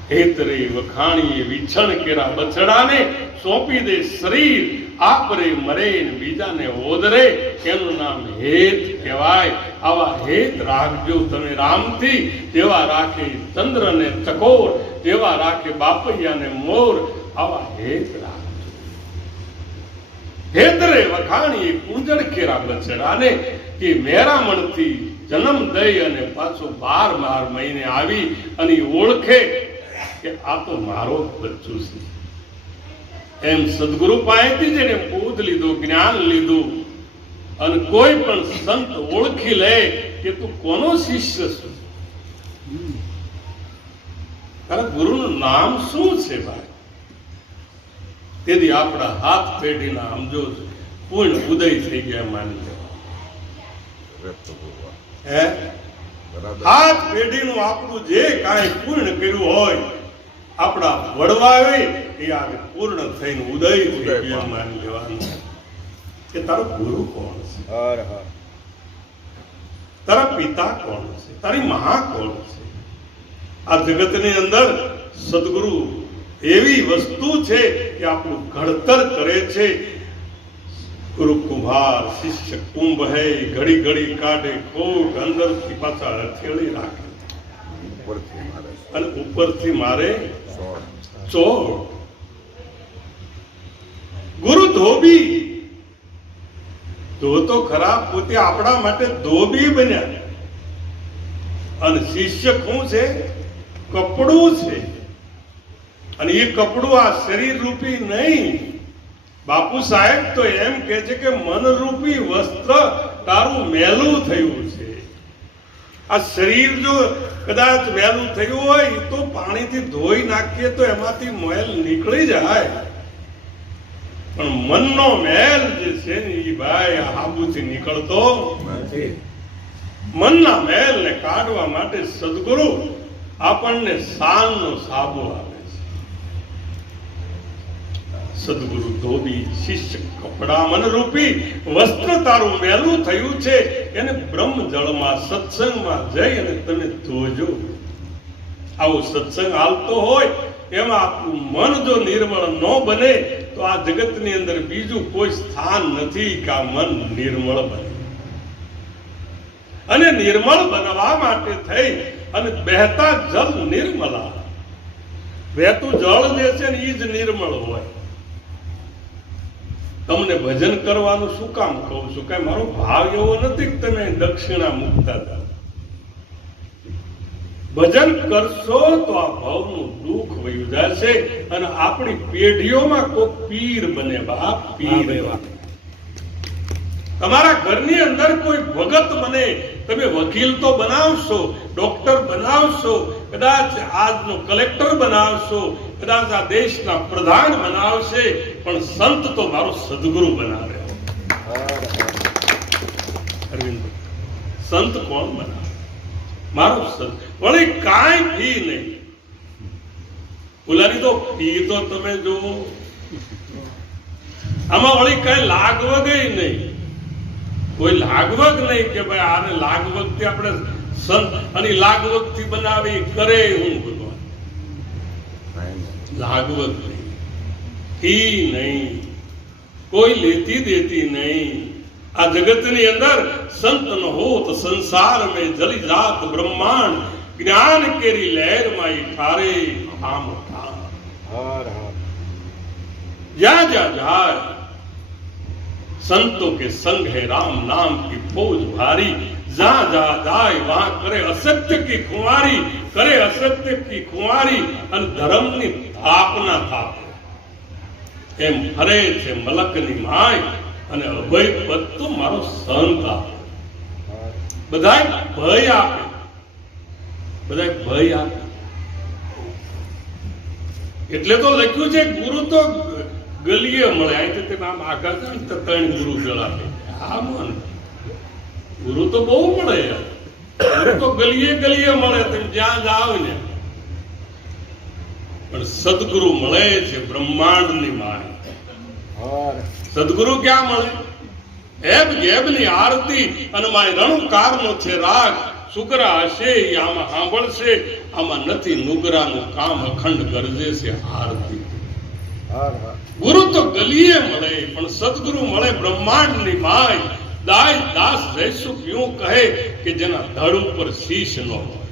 હેતરે વખાણીએ વિછણ કેરા બછડાને સોંપી દે શરીર. આપરે મરે ને બીજાને ઓદરે, એનું નામ હેત કહેવાય. આવા હેત રાખજો તમે રામથી. જેવા રાખે ચંદ્રને ચકોર, જેવા રાખે બાપૈયાને મોર, આવા હેત રાખજો. હેતરે વખાણીએ કુંજળ કેરા બછડાને, કે મેરામણથી જન્મ દઈ અને પાછો 12 મહિને આવી અને ઓળખે કે આ તો મારો બચ્ચું છે. એમ સદગુરુ પાસેથી જેને બોધ લીધું, જ્ઞાન લીધું, અને કોઈ પણ સંત ઓળખી લે કે તું કોનો શિષ્ય છું, તારા ગુરુનું નામ શું છે ભાઈ, તેથી આપણા હાથ પેઢીના સમજો પૂર્ણ ઉદય થઈ ગયા માની હે હાથ પેઢીનું આપણું જે કાંઈ પૂર્ણ કર્યું હોય, આપણા વડવાએ એ આજે પૂર્ણ થઈને ઉદય થઈ ગયા માની લેવાનું કે તારો ગુરુ કોણ છે, તારા પિતા કોણ છે, તારી મહા કોણ છે. આ જગતની અંદર સદગુરુ એવી વસ્તુ છે કે આપણું ઘડતર કરે છે. ગુરુ કુંભાર, શિષ્ય કુંભ હે, ઘડી ઘડી કાઢે ખોટ, અંદરથી પાછા હથેળી રાખે અને ઉપરથી મારે ચોર. ગુરુ ધોબી, ધો તો ખરા, પોતે આપણા માટે ધોબી બન્યા, અને શિષ્ય શું છે, કપડું છે. અને એ કપડું આ શરીર રૂપી નહીં. બાપુ સાહેબ તો એમ કે છે કે મનરૂપી વસ્ત્ર તારું મેલું થયું છે. આ શરીર જો કદાચ મેલું થયું હોય તો પાણીથી ધોઈ નાખીએ તો એમાંથી મેલ નીકળી જાય, પણ મનનો મેલ જે છે ને એ ભાઈ હાબુથી નીકળતો નથી. મનના મેલને કાઢવા માટે સદગુરુ આપણને શાનનો સાબુ આપે છે. સદગુરુ ધોબી, શિષ્ય કપડા, મનરૂપી વસ્ત્ર તારું મેલું થયું છે, એને બ્રહ્મ જળમાં સત્સંગમાં જઈ અને તમે ધોજો. આવો સત્સંગ હાલતો હોય એમાં આપણું મન જો નિર્મળ ન બને તો આ જગતની અંદર બીજું કોઈ સ્થાન નથી કે આ મન નિર્મળ બને. અને નિર્મળ બનવા માટે થઈ અને બહેતા જલ નિર્મલા, વહેતું જળ જે છે ને એ જ નિર્મળ હોય. તમને ભજન કરવાનું શું કામ કહું છું, કઈ મારો ભાવ એવો નથી કે તમે દક્ષિણા મૂકતા હતા. ભજન કરશો તો આ ભાવનું દુઃખ વયું જશે અને આપણી પેઢીઓમાં કોઈ પીર બને. બાપ પીર, તમારા ઘરની અંદર કોઈ ભગત બને. તમે વકીલ તો બનાવશો, ડોક્ટર બનાવશો, કદાચ આજનો કલેક્ટર બનાવશો, કદાચ આ દેશના પ્રધાન બનાવશે, પણ સંત તો મારો સદગુરુ બનાવે. અરવિંદ, સંત કોણ બનાવે? મારો સંત. વળી કાંઈ ફી નહીં. ઓલાની તો ફી તો તમે જો, આમાં વળી કઈ લાગવગ નહીં, કોઈ લાગવગ નહીં કે ભાઈ આને લાગવગ થી આપણે સંત અને લાગવગ થી બનાવી કરે. હું ભગવાન લાગવગ નહીં, ફી નહીં, કોઈ લેતી દેતી નહીં. આ જગતની અંદર સંત ન હોત સંસાર में जली जात ब्रह्मांड, ज्ञान केरी लहर माई ठारे हम जा जा जाए संतों के संग है राम नाम की फौज भारी, जहां जहां जाए वहां करे असत्य की कुंवारी, करे असत्य की कुंवारी અને ધર્મની સ્થાપના થાય. એમ ફરે છે મલકની માય અને અભય પદ તો મારો સંત આપે. બધાય ભય આપે, બધાય ભય આપે. એટલે તો લખ્યું છે ગુરુ તો ગલીએ મળે. અહીંથી તમે આમ આગળ જાઓ ને તો 3 ગુરુ ગળા. હા મન ગુરુ તો બહુ મળે યાર. ગુરુ તો ગલીએ ગલીએ મળે, તમે જ્યાં જાઓ ને. પણ સદગુરુ મળે છે બ્રહ્માંડની માય. સદગુરુ ક્યાં મળે? એબ ગેબની આરતી અને માય રણુકારનો છે રાગ. સુકરા હશે આમાં સાંભળશે, આમાં નથી નુગરાનું કામ અખંડ ગરજે છે આરતી. ગુરુ તો ગલીએ મળે, પણ સદગુરુ મળે બ્રહ્માંડની માય. દાય દાસ જયસુખ યું કહે કે જેના ધડ ઉપર શીશ ન હોય,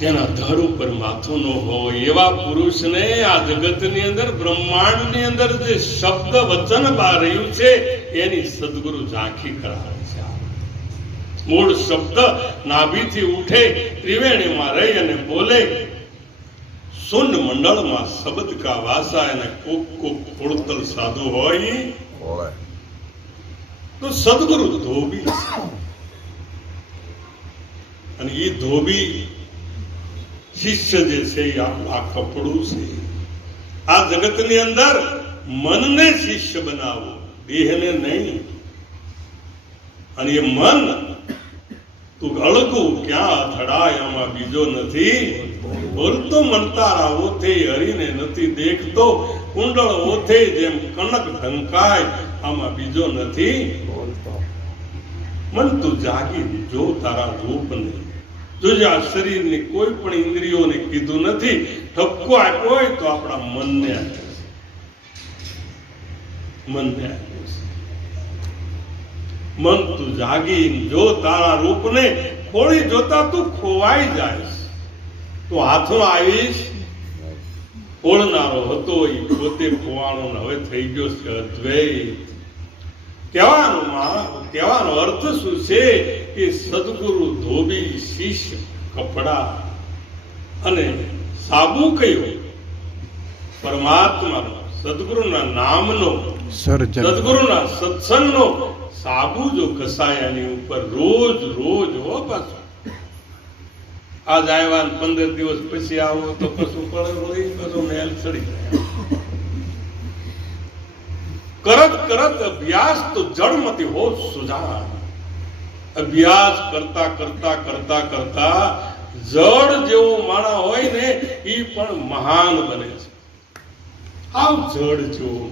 જેના ધડ ઉપર માથું ન હોય, એવા પુરુષને આ જગતની અંદર બ્રહ્માંડની અંદર જે શબ્દ વચન રહ્યું છે એની સદગુરુ ઝાંખી કરાવે છે. મૂળ શબ્દ નાભીથી ઉઠે, ત્રિવેણીમાં રહી અને બોલે સુંડ મંડળમાં શબ્દ કા વાસા એને કોક કોક ખોડતલ સાધુ હોય તો સદગુરુ ધોબી છે. અને એ ધોબી શિષ્ય જે છે એ આ કપડું છે. આ જગતની અંદર મનને શિષ્ય બનાવો, દેહને નહીં. અને એ મન તું અળગું ક્યાં અથડાય આમાં બીજો નથી. બોલતો મનતારા ઓથે હરીને નથી દેખતો, કુંડળ ઓથે જેમ કનક ઢંકાય આમાં બીજો નથી. મન તું જાગી જો તારા રૂપને, જોજે આ શરીરની કોઈ પણ ઇન્દ્રિયોને કીધું નથી. ઠપકો આપ્યો હોય તો આપણા મનને આપ્યો છે. મનને આપ્યો છે. મન તું જાગી જો તારા રૂપને, ખોળી જોતા તું ખોવાઈ જાય. તો હાથમાં આવીશ, ખોળનારો હતો એ પોતે ખોવાણો હવે થઈ ગયો છે અદ્વૈત. કહેવાનો અર્થ શું છે કે સદગુરુ ધોબી, શિષ્ય કપડા અને સાબુ કયો પરમાત્માનો, સદગુરુના નામનો, સદગુરુના સત્સંગનો સાબુ જો ઘસાયાની ઉપર રોજ રોજ હો પાછો. આજ આવ્યા 15 દિવસ પછી આવો તો કશું પડે કશું મેલ ચડી જાય. કરત કરત અભ્યાસ તો જળમતી હો સુજાન. અભ્યાસ કરતા કરતા કરતા કરતા જળ જેવો માણા હોય ને એ પણ મહાન બને છે. આવ જળ જેવો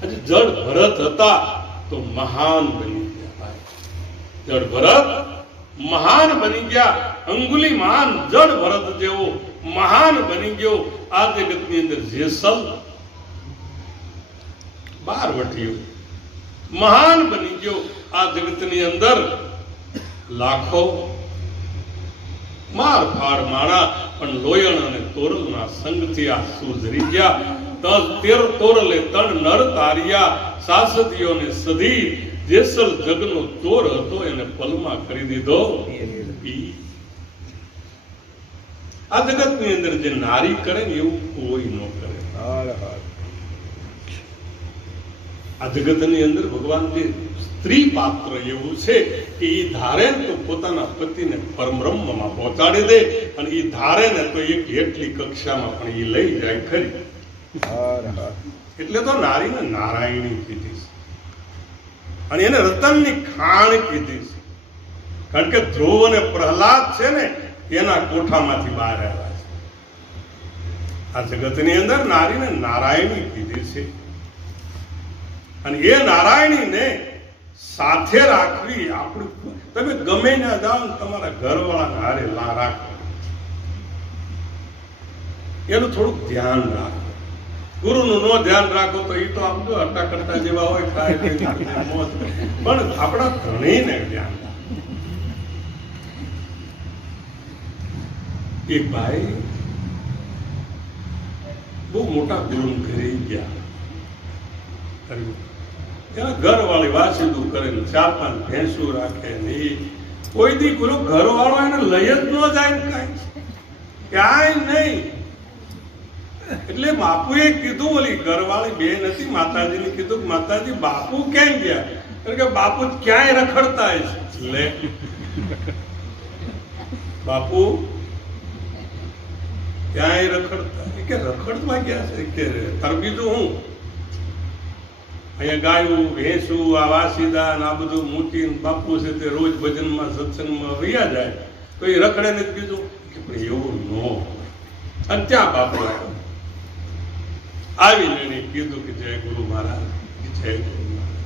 હજી જળ ભરત હતા તો મહાન બની ગયા. જળ ભરત મહાન બની ગયા. અંગુલીમાન જળ ભરત જેવો મહાન બની ગયો. આ જગતની અંદર જેસલ 12 વટીયો મહાન બની ગયો. આ જગતની અંદર લાખો માર ફાડ માણા પણ લોયણ અને તોરલના સંગથી આ સુધરી ગયા. 13 તોરલે તણ નર તારિયા, સાસદીઓને સધી જેસલ જગનો ચોર હતો એને પલમાં કરી દીધો. આ જગતની અંદર જે નારી કરે ને એવું કોઈ ન કરે. આ જગતની અંદર ભગવાન જે સ્ત્રી પાત્ર એવું છે કે એ ધારે તો પોતાના પતિને પરબ્રહ્મમાં પહોંચાડી દે, અને એ ધારે ને તો એક હેઠલી કક્ષામાં પણ એ લઈ જાય ખરી. એટલે તો નારીને નારાયણી કીધી છે અને એને રતનની ખાણ કીધી છે. કારણ કે ધ્રુવ અને પ્રહલાદ છે ને એના કોઠામાંથી બહાર આવ્યા છે. આ જગતની અંદર નારીને નારાયણી કીધી છે. અને એ નારાયણીને સાથે રાખવી આપણું. તમે ગમે ના જાઓ ને તમારા ઘરવાળા હારે રાખો, એનું થોડુંક ધ્યાન રાખો. ગુરુનું નો ધ્યાન રાખો તો એ તો આમ તો હટ્ટા કરતા જેવા હોય, ખાય મોજ. પણ આપણા ધણીને ધ્યાન રાખો. એક ભાઈ બહુ મોટા ગુરુ ઘરે ગયા. એના ઘર વાળી વાસીદું કરે ને 4-5 ભેંસું રાખે ને એ કોઈ દી પેલો ઘર વાળો એને લઈ જ ન જાય ને ક્યાંય નહીં. એટલે બાપુએ કીધું, ઓલી ઘરવાળી બેન હતી માતાજીને કીધું કે માતાજી બાપુ ક્યાં ગયા? કારણ કે બાપુ ક્યાંય રખડતા છે. લે બાપુ ક્યાંય રખડતા કે રખડવા ગયા છે કે તાર બીજું હું અહીંયા ગાયું ભેંસું આ વાસીદા આ બધું મૂકી બાપુ છે તે રોજ ભજનમાં સત્સંગમાં વૈયા જાય તો એ રખડે ને બીજું કે એવું ન. અને ત્યાં બાપુ આવ્યો, આવીને એને કીધું કે જય ગુરુ મહારાજ, જય ગુરુ મહારાજ.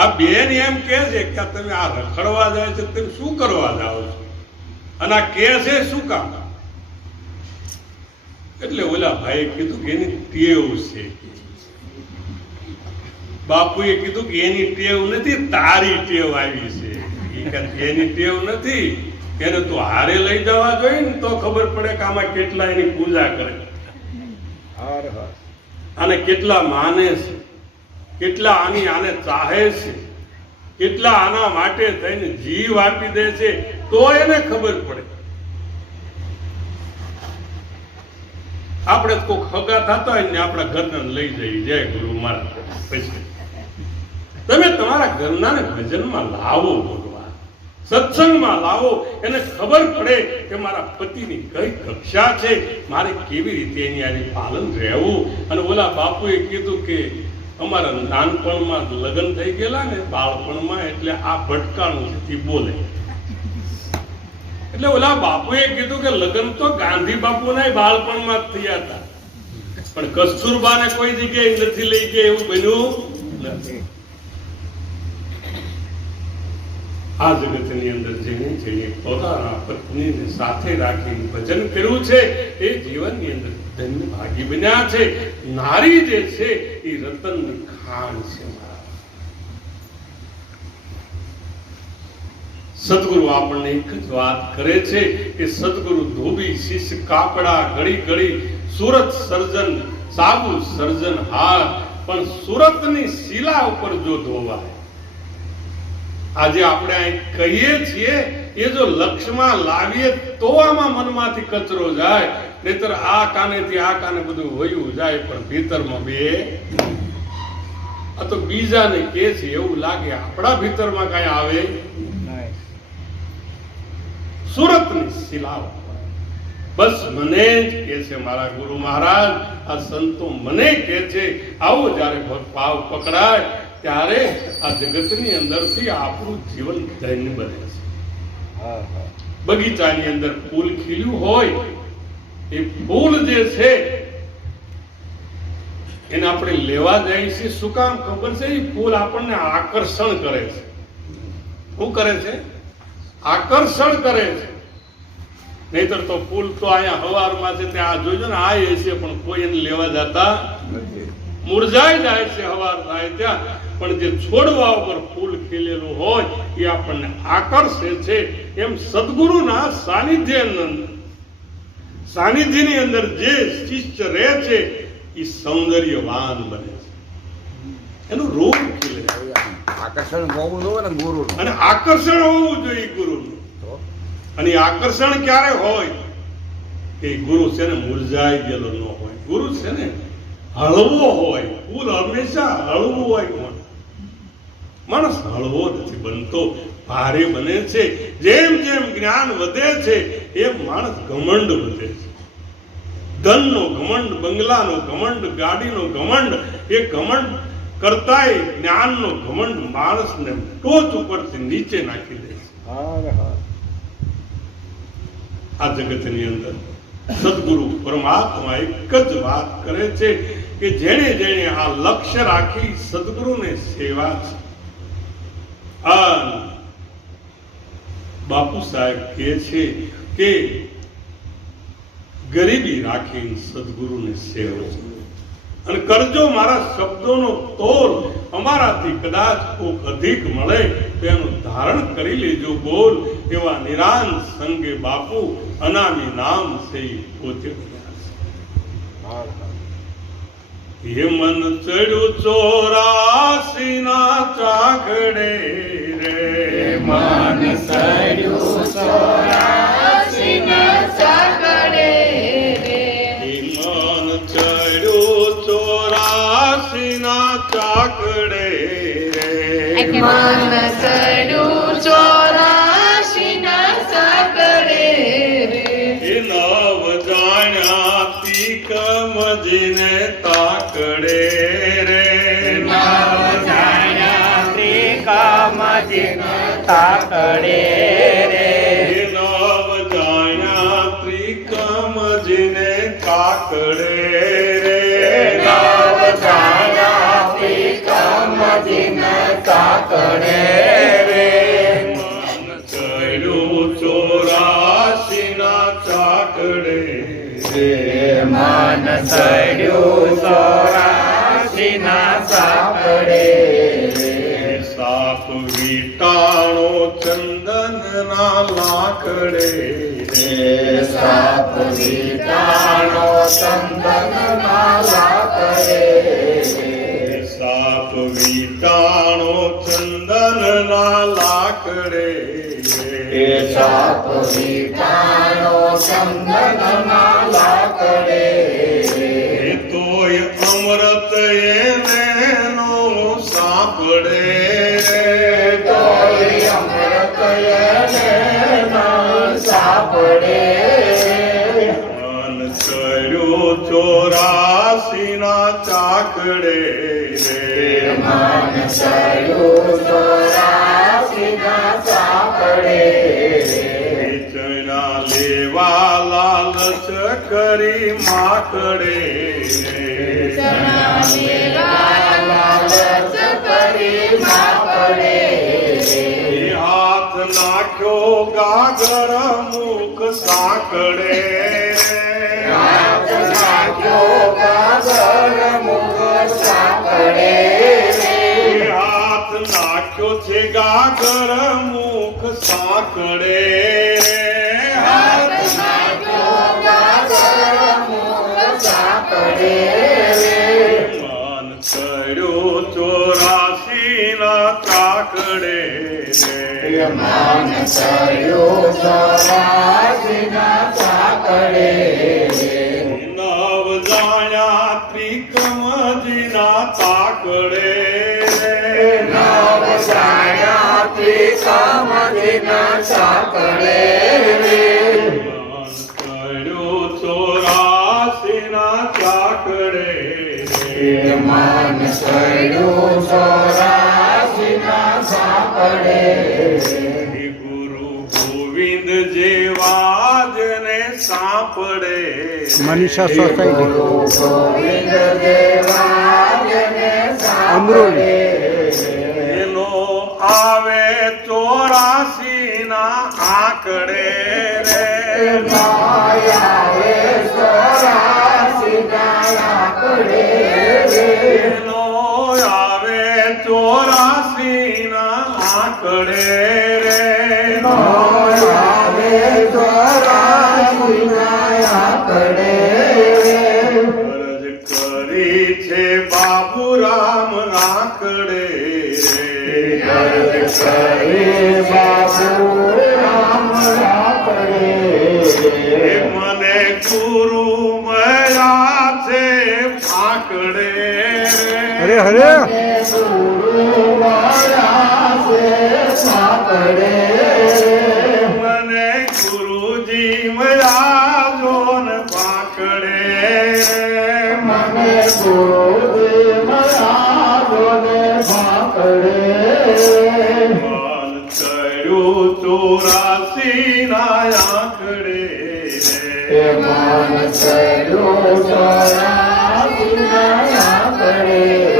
આ બેન એમ કે છે કે તમે આ રખડવા જાય છે, તમે શું કરવા જાઓ છો? અને આ કે છે શું કામ? એટલે ઓલા ભાઈએ કીધું કે એની ટેવ છે. બાપુએ કીધું કે એની ટેવ નથી, તારી ટેવ આવી છે. એની ટેવ નથી, એને તો હારે લઈ જવા જોઈએ ને તો ખબર પડે કે આમાં કેટલા એની પૂજા કરે અને કેટલા માને છે, કેટલા આને ચાહે છે, કેટલા આના માટે થઈને જીવ આપી દે છે, તો એને ખબર પડે. આપણે કોઈ ખગા થતા હોય ને આપણા ઘરના લઈ જઈએ, જય ગુરુ મહારાજ. પછી તમે તમારા ઘરનાને ભજનમાં લાવો, ભગવાન સત્સંગમાં લાવો, એને ખબર પડે કે મારા પતિની કઈ કક્ષા છે, મારે કેવી રીતે એની આને પાલન રહેવું. અને ઓલા બાપુએ કીધું કે અમારા નાનપણમાં લગ્ન થઈ ગયેલા ને બાળપણમાં, એટલે આ ભટકાણું થી બોલે. એટલે ઓલા બાપુએ કીધું કે લગ્ન તો ગાંધી બાપુના બાળપણમાં જ થયા હતા, પણ કસ્તુરબાને કોઈ જગ્યાએ નથી લઈ ગયા, એવું બન્યું નથી. આ જગતની અંદર જેને પોતાના પત્નીને સાથે રાખીને ભજન કર્યું છે એ જીવનની અંદર ધન્ય ભાગી બન્યા છે. નારી જે છે એ રતનની ખાણ છે. સદગુરુ આપણને એક જ વાત કરે છે કે સદગુરુ ધોબી શિષ્ય કાપડા ઘડી ઘડી સુરત સર્જન સાબુ સર્જન હાર, પણ સુરતની શિલા ઉપર જો ધોવાય. આજે આપણે અહીં કહીએ છીએ એ જો લક્ષ્યમાં લાવીએ તો આમાં મનમાંથી કચરો જાય, નહીતર આ કાનેથી આ કાને બધું વયું જાય, પણ ભીતરમાં બે. આ તો બીજાને કે છે એવું લાગે, આપણા ભીતરમાં કઈ આવે. સુરતની શિલાઓ બસ મને જ કે છે મારા ગુરુ મહારાજ, આ સંતો મને કે છે આવો જ્યારે ભાવ પકડાય ત્યારે આ જગતની અંદરથી આપણું જીવન ધન્ય બને છે. બગીચાની અંદર ફૂલ ખીલ્યું હોય, એ ફૂલ જે છે એને આપણે લેવા જઈએ છીએ. શું કામ ખબર છે? એ ફૂલ આપણને આકર્ષણ કરે છે. શું કરે છે? આકર્ષણ કરે છે. નહીતર તો ફૂલ તો અહીંયા હવારમાં છે ત્યાં જોજો ને આ છે, પણ કોઈ એને લેવા જતા મુરઝાઈ જાય છે હવાર થાય ત્યાં. પણ જે છોડવા ઉપર ફૂલ ખીલેલું હોય એ આપણને આકર્ષે છે. એમ સદગુરુના સાનિધ્યની અંદર જે શિષ્ય રહે છે એ સૌંદર્યવાન બને છે, એનું રૂપ ખીલે. આકર્ષણ હોવું જોઈએ ને ગુરુ, અને આકર્ષણ હોવું જોઈએ ગુરુનું. અને આકર્ષણ ક્યારે હોય કે ગુરુ છે ને મુરઝાઈ ગયેલો ન હોય, ગુરુ છે ને હળવો હોય. ફૂલ હંમેશા હળવું હોય. માણસ હળવો નથી બનતો, ભારે બને છે. જેમ જેમ જ્ઞાન વધે છે એમ માણસ ઘમંડ વધે છે. ધનનો ઘમંડ, બંગલાનો ઘમંડ, ગાડીનો ઘમંડ, એ ઘમંડ કરતાય જ્ઞાનનો ઘમંડ માણસને ટોચ ઉપરથી નીચે નાખી દે છે. આ જગતની અંદર સદગુરુ પરમાત્મા એક જ વાત કરે છે કે જેણે જેણે આ લક્ષ્ય રાખી સદગુરુને સેવા છે. બાપુ સાહેબ કહે છે કે ગરીબી રાખીને સદગુરુને સેવો અને કરજો મારા શબ્દોનો તોલ, અમારાથી કદાચ કોક અધિક મળે તો એનું ધારણ કરી લેજો બોલ. એવા નિરાન સંગે બાપુ અનામી નામ છે પોતે. એ મન ચડ્યું 84 ના ચાકડે રે, મન ચડ્યું 84 ના ચાકડે રે, મન ચડ્યું 84 ના ચાકડે રે, મન ચડ્યું 84 ના ચાકડે રે, એ નવ જાણ્યા તીકમજીને તાકડે રે, નવ જાણ્યા ત્રિકમજીને તાકડે રે, એ નવ જાણ્યા ત્રિકમજીને તાકડે રે, નવ જાણ્યા ત્રિકમજીને તાકડે રે, મન ચડ્યું 84 ના ચાકડે રે, મન ચડ્યું 84 ના ચાકડે રે, સાપ વીટાણો ચંદન ના લાકડે રે, સાપ વીટાણો ચંદન ના લાકડે રે, સાપ વીટાણો ચંદન ના લાકડે રે, સાપ વીટાણો ચંદન ના લાકડે સાંકળે રે મન ચડ્યું ચોરાસીના સાંકળે ચણા લેવા લાલચ કરી માકડે ચણા લેવા લાલચ કરી માકડે હાથ નાખ્યો ગાગર મુખ સાંકળે હાથ નાખ્યો ગાગર મુખ સાંકળે હાથ નાખ્યો છે ગાગર મુખ સાંકળે હાથ નાખ્યો ગાગર મુખ સાંકળે મન ચડ્યો 84 ના તાકડે મન ચડ્યું ચોરાસીના સાંકળે નવ જાણ્યા ત્રિકમજીના તાકડે નવ જાણ્યા ત્રિકમજીના સાંકળે મન ચડ્યો 84 ના તાકડે મન ચડ્યું ચોરાસીના સાંકળે ગુરુ ગોવિંદ જેવા જને સાંપડે મનીષા સોસાયટી ગોવિંદ દેવાજને સાંભળે એનો આવે 84 ના આંકડે રે માયાવે ચોરાસીના આંકડે એનો આવે 84 ના આંકડે રે માયાવે ચોરાસીના આંકડે અરજ કરી છે બાબુરામ રાખડે અરજ કરે બાબુ રામ રાખડે રે મને ગુરુ મળ્યા છે ફાકડે હરે હરે મને ગુરુજી મળ્યા જો ને ફાકડે મન ચડ્યું 84 ના આંકડે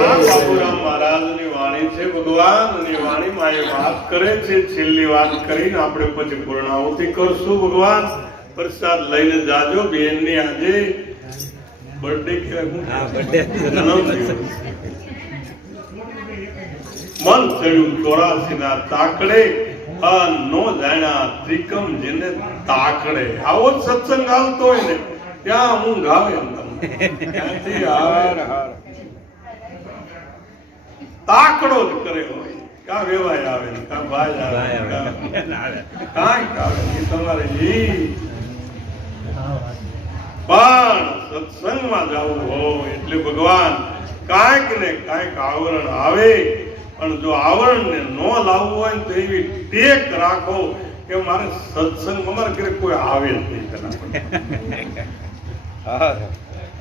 આ બાબુરામ મહારાજની વાણી છે ભગવાનની વાણીમાં એ વાત કરે છે છેલ્લી વાત કરીને આપણે પછી પૂર્ણાહુતિ કરશું ભગવાન પ્રસાદ લઈને જાજો બેનની આજે બર્થડે મન ચડ્યું 84 ના તાકડે નો જાણ્યા ત્રિકમ જેને તાકડે આવો જ સત્સંગ આવતો હોય ને ત્યાં ઊંઘ આવે એમ તમને. ત્યાંથી આવે. તાકડો જ કરે હોય કા વેવાય આવે ને કા ભાઈ આવે કાંઈક આવે એ તમારે ઈ પણ સત્સંગમાં જવું હોય એટલે ભગવાન કાંઈક ને કાંઈક આવરણ આવે પણ જો આવરણને ન લાવવું હોય તો એવી ટેક રાખો કે મારે સત્સંગ અમારે ઘરે કોઈ આવે જ નહીં પેલા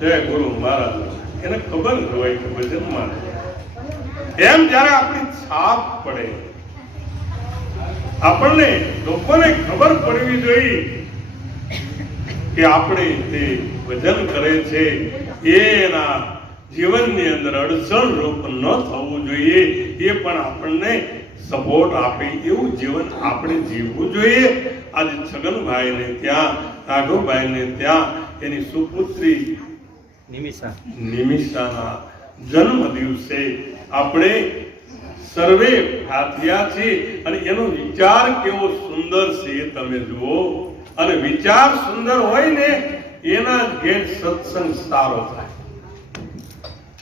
જય ગુરુ મહારાજ એને ખબર જ હોય કે ભજનમાં એમ જ્યારે આપણી છાપ પડે આપણને લોકોને ખબર પડવી જોઈએ કે આપણે તે ભજન કરે છે એના જીવનની અંદર અડચણ રૂપ ન થવું જોઈએ એ પણ આપણને સપોર્ટ આપે એવું જીવન આપણે જીવવું જોઈએ. આજે છગનભાઈને ત્યાં રાઘવભાઈને ત્યાં એની સુપુત્રી નિમિષાના જન્મ દિવસે આપણે સર્વે હાથિયા છે અને એનો વિચાર કેવો સુંદર છે એ તમે જુઓ. અને વિચાર સુંદર હોય ને એના જ ઘેર સત્સંગ સારો થાય.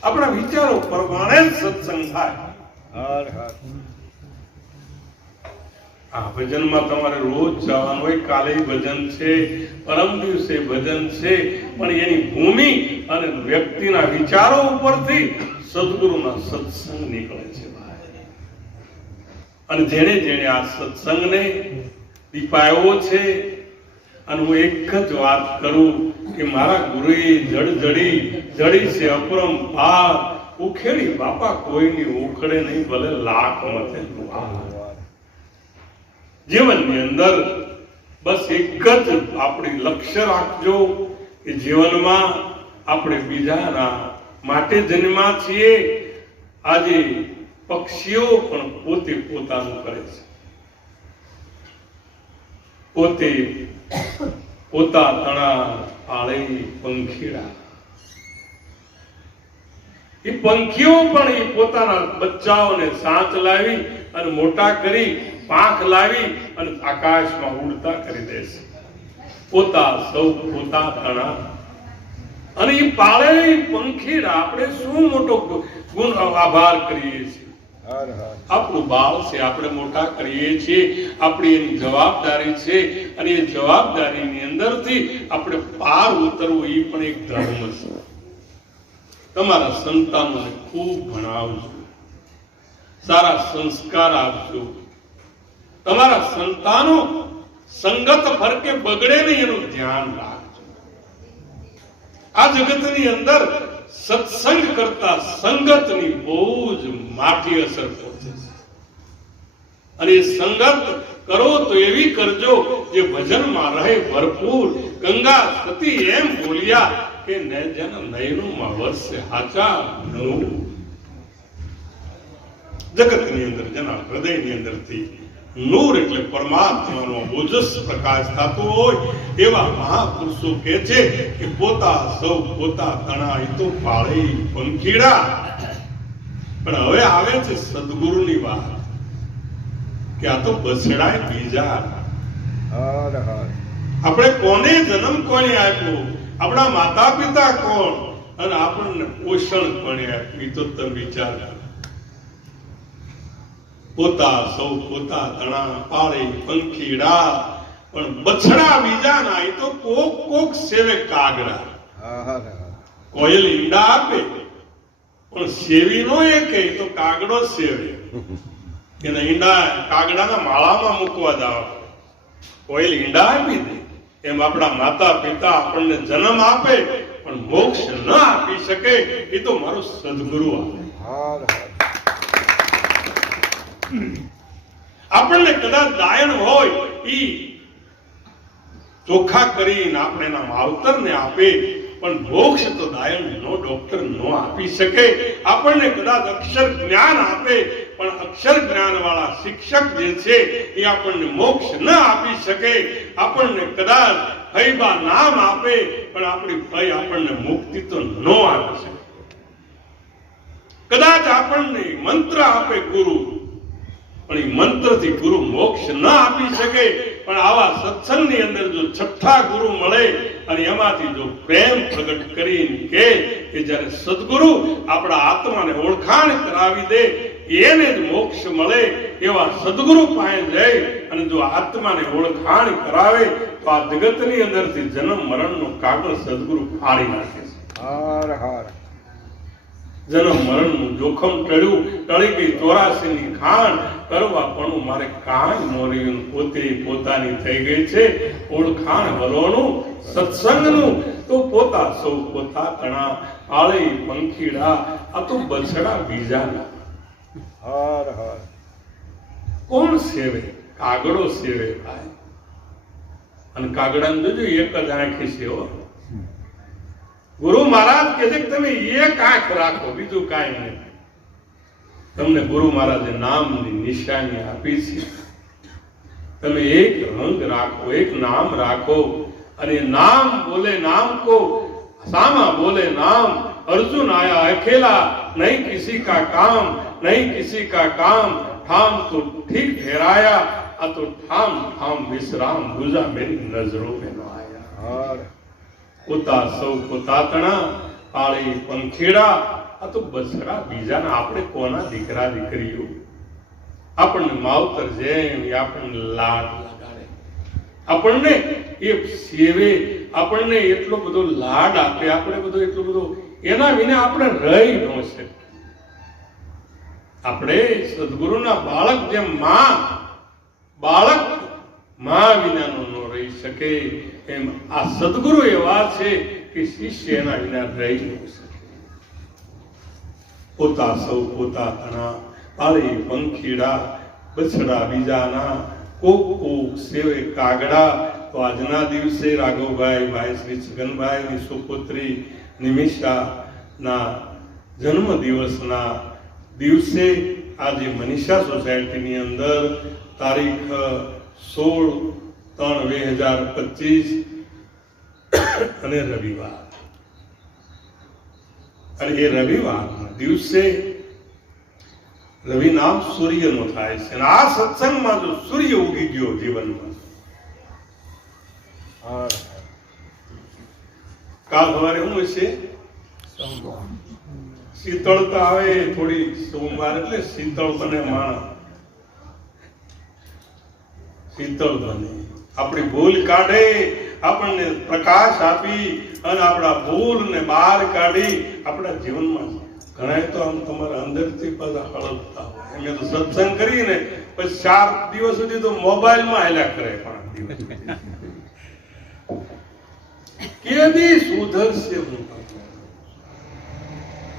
આપણા વિચારો પ્રમાણે જ સત્સંગ થાય. આ ભજનમાં તમારે રોજ જવાનું હોય. કાલે ભજન છે, પરમ દિવસે ભજન છે, પણ એની ભૂમિ અને વ્યક્તિના વિચારો ઉપરથી સદગુરુના સત્સંગ નીકળે છે. અને જેણે જેણે આ સત્સંગને દીપાયો છે, અને હું એક જ વાત કરું કે મારા ગુરુએ જડી છે અપરંપાર ઉખેડી બાપા કોઈની ઉખડે નહીં, ભલે લાખ મથે જીવનની અંદર બસ એક જ આપણી લક્ષ્ય રાખજો કે જીવનમાં આપણે બીજાના માટે જન્મ્યા છીએ. આજે પક્ષીઓ પણ પોતે પોતાનું કરે છે, પોતે પોતા તણા પાળે પંખીડા. એ પંખીઓ પણ એ પોતાના બચ્ચાઓને સાચ લાવી અને મોટા કરી પાંખ લાવી અને આકાશમાં ઉડતા કરી દે છે. પોતા સૌ પોતા તણા. અને એ પાળેલી પંખીડા આપણે શું મોટો ગુણ આભાર કરીએ છીએ. આપણું બાળ છે, આપણે મોટા કરીએ છીએ, આપણી એની જવાબદારી છે. અને એ જવાબદારીની અંદરથી આપણે પાર ઉતરવું એ પણ એક ધર્મ છે. તમારા સંતાનોને ખૂબ ભણાવજો, સારા સંસ્કાર આપજો. તમારા સંતાનો સંગત ફરકે બગડે નહીં એનું ધ્યાન રાખજો. આ જગતની અંદર સત્સંગ કરતા સંગતની બહુ જ માઠી અસર પહોંચે છે. અને એ સંગત કરો તો એવી કરજો જે ભજનમાં રહે ભરપૂર. ગંગા સતી એમ બોલ્યા કે જન નયનોમાં વરસે હાચા નવું. જગતની અંદર જેના હૃદયની અંદરથી નૂર એટલે પરમાત્માનો ઓજસ પ્રકાશ થતો હોય એવા મહાપુરુષો કહે છે કે પોતા સૌ પોતા તણા એ તો પાળે પંખીડા. પણ હવે આવે છે સદગુરુની વાત કે આ તો બસડાય બીજા. આપણે કોને જન્મ કોને આપ્યો, આપણા માતા પિતા કોણ અને આપણને પોષણ કોને આપ્યું, એ તો તમે વિચાર કરો. પોતા સૌ પોતા તણા પાળે પંખીડા. પણ બછડા બીજાના એ તો કોક કોક સેવે કાગડા. કોયલ ઈંડા આપે પણ સેવી નો એ કે તો કાગડો સેવે. એના ઈંડા કાગડાના માળામાં મૂકવા જાવ, કોયલ ઈંડા આપી દે. એમ આપણા માતા પિતા આપણને જન્મ આપે પણ મોક્ષ ન આપી શકે, એ તો મારો સદગુરુ આપે. આપણને કદાચ દાયણ હોય ઈ ચોખ્ખા કરીને આપણે એના માવતરને આપે, પણ મોક્ષ તો દાયણ નો ડોક્ટર નો આપી શકે. આપણને કદાચ અક્ષર જ્ઞાન આપે પણ અક્ષર જ્ઞાન વાળા શિક્ષક જે છે એ આપણને મોક્ષ ન આપી શકે. આપણને કદાચ ફૈબા નામ આપે પણ આપણી ફઈ આપણને મુક્તિ તો ન આપી શકે. કદાચ આપણને મંત્ર આપે ગુરુ પણ એ મંત્રથી ગુરુ મોક્ષ ન આપી શકે. પણ આવા સત્સંગની અંદર જો છઠ્ઠા ગુરુ મળે અને એમાંથી જો પ્રેમ પ્રગટ કરીને કે જ્યારે સદગુરુ આપણા આત્માને ઓળખાણ કરાવી દે એને જ મોક્ષ મળે. એવા સદગુરુ પાસે જઈ અને જો આત્માને ઓળખાણ કરાવે તો આ જગતની અંદરથી જન્મ મરણનો કાગળ સદગુરુ ફાડી નાખે છે. જન્મ મરણનું જોખમ ટળી ગઈ 84 ની ખાણ કરવા પણ મારે કાંઈ ન રહ્યું. પોતે પોતાની થઈ ગઈ છે ઓળખાણ વલોનું સત્સંગનું. તો પોતા સૌ પોતા તણા પાળે પંખીડા. આ તો બછડા બીજાના. કોણ સેવે? કાગડો સેવે ભાઈ. અને કાગડાને જોજો એક જ આંખી સેવો. ગુરુ મહારાજ કહે છે કે તમે એક આંખ રાખો, બીજું કાંઈ નહીં. તમને ગુરુ મહારાજે નામની નિશાની આપી છે. તમે એક રંગ રાખો, એક નામ રાખો. અને નામ બોલે નામ કો સામા બોલે નામ. अर्जुन आया अकेला, नहीं किसी का काम, नहीं किसी का काम. ठाम तो ठीक ठहराया, आ तो ठाम ठाम विश्राम गुजा मेरी नजरों में न आया. પોતા સૌ પોતાતણા પાળે પંખીડા. આ તો બસડા બીજાના. આપણે કોના દીકરા દીકરીઓ? આપણને માવતર જેમ આપણને લાડ લગાડે, આપણને એ સેવે, આપણને એટલો બધો લાડ આપે, આપણે બધો એટલો બધો એના વિના આપણે રહી ન શકીએ. આપણે સદગુરુના બાળક જેમ બાળક માં વિનાનો ન રહી શકે, એમ આ સદગુરુ એવા છે કે શિષ્ય એના વિના રહી ન શકે. પોતા સૌ પોતા તણા પાળી પંખીડા બછડા બીજાના કોક કોક સેવે કાગડા. તો આજના દિવસે રાઘવભાઈ ભાઈ શ્રી છગનભાઈની સુપુત્રી નિમિષાના જન્મ દિવસના દિવસે આજે મનીષા સોસાયટીની અંદર તારીખ 16/3/2025 અને રવિવાર, અને એ રવિવારના દિવસે રવિ નામ સૂર્યનો થાય છે. અને આ સત્સંગમાં જો સૂર્ય ઉગી ગયો જીવનમાં, કાલ સવારે શું હશે? શીતળતા આવે થોડી. સોમવાર એટલે શીતળ બને માણસ, શીતળ બને, આપણી ભૂલ કાઢે, આપણને પ્રકાશ આપી અને આપણા ભૂલને બહાર કાઢી આપણા જીવનમાં. ઘણા તો આમ તમારા અંદરથી બધા હળગતા હોય. અમે તો સત્સંગ કરીને પછી 4 દિવસ સુધી તો મોબાઈલમાં હેલ્યા કરે. કેદી સુધરશે?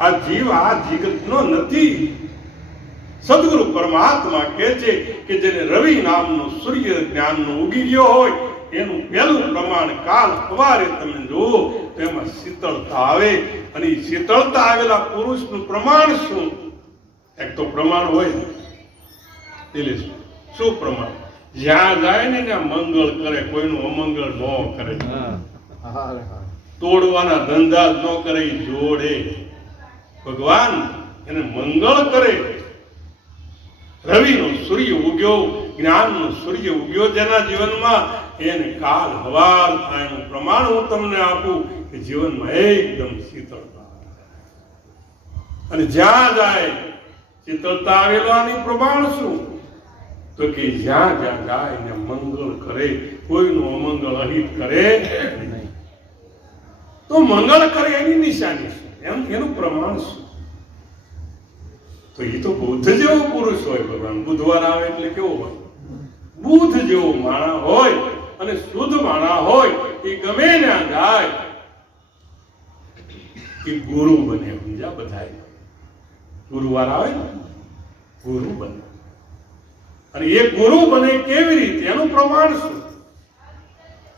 આ જીવ આ જગતનો નથી. સદગુરુ પરમાત્મા કહે છે કે જેને રવિ નામનો સૂર્ય જ્ઞાનનો ઉગી ગયો હોય એનું પહેલું પ્રમાણ કાલ સવારે તમે જુઓ તો એમાં શીતળતા આવે. અને શીતળતા આવેલા પુરુષનું પ્રમાણ શું? એક તો પ્રમાણ હોય એટલે શું પ્રમાણ? જ્યાં જાય ને ત્યાં મંગળ કરે, કોઈનું અમંગળ ન કરે, તોડવાના ધંધા ન કરે, જોડે. ભગવાન એને મંગળ કરે. રવિનો સૂર્ય ઉગ્યો, જ્ઞાનનો સૂર્ય ઉગ્યો જેના જીવનમાં, એને કાલ હવાર થાય એનું પ્રમાણ હું તમને આપું કે જીવનમાં એકદમ શીતળતા. અને જ્યાં જાય શીતળતા આવેલાની પ્રમાણ શું? તો કે જ્યાં જ્યાં જાય એને મંગળ કરે, કોઈનું અમંગળ અહિત કરે નહીં. તો મંગળ કરે એની નિશાની શું? એનું પ્રમાણ શું? તો એ તો બુદ્ધ જેવો પુરુષ હોય. ભગવાન બુધવાર આવે એટલે કેવો હોય? બુદ્ધ જેવો માણા હોય અને શુદ્ધ માણા હોય. એ ગમે ત્યાં જાય એ ગુરુ બને. બીજા બધા ગુરુવાર આવે ને, ગુરુ બને. અને એ ગુરુ બને કેવી રીતે? એનું પ્રમાણ શું?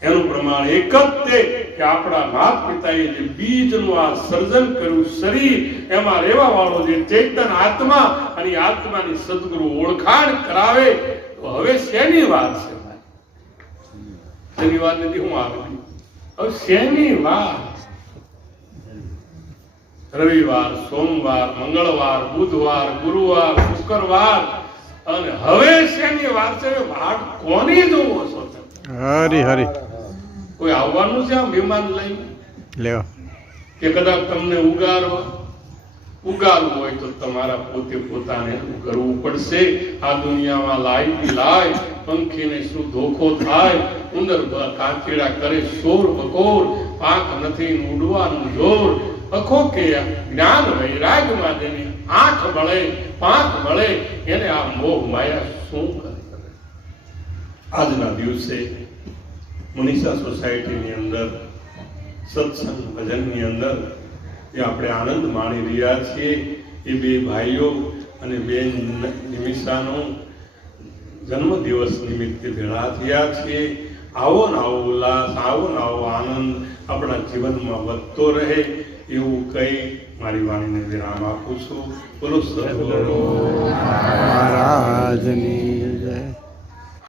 એનું પ્રમાણ એક જ તે કે આપણા માતા પિતાએ જે બીજનું આ સર્જન કર્યું શરીર, એમાં રહેવા વાળો જે ચેતન આત્મા, અને આત્માની સદગુરુ ઓળખાણ કરાવે. તો હવે શેની વાત છે? શેની વાત નથી, હું આવે હવે શેની વાત? રવિવાર, સોમવાર, મંગળવાર, બુધવાર, ગુરુવાર, શુક્રવાર, અને હવે શેની વાત છે? વાત કોની જોવો છો? હરી હરી કોઈ આવવાનું છે આમ વિમાન લઈને લ્યો કે કદાચ તમને ઉગારવું હોય તો તમારા પોતે પોતાને કરવું પડશે. આ દુનિયામાં લાય પંખીને શું ધોખો થાય? ઉંદર કાચીડા કરે શોર બકોર, પાંખ નથી ઉડવાનું જોર. અખો કે જ્ઞાન વૈરાગમાં જેની આંખ મળે, પાંખ મળે, એને આ મોહ માયા શું કરે? આજના દિવસે મનીષા સોસાયટીની અંદર સત્સંગ ભજનની અંદર એ આપણે આનંદ માણી રહ્યા છીએ. એ બે ભાઈઓ અને બેન નિમિષાનો જન્મદિવસ નિમિત્તે ભેળા થયા છીએ. આવો ને આવો ઉલ્લાસ, આવો ને આવો આનંદ આપણા જીવનમાં વધતો રહે એવું કહી મારી વાણીને વિરામ આપું છું. બોલો સદગુરુ મહારાજની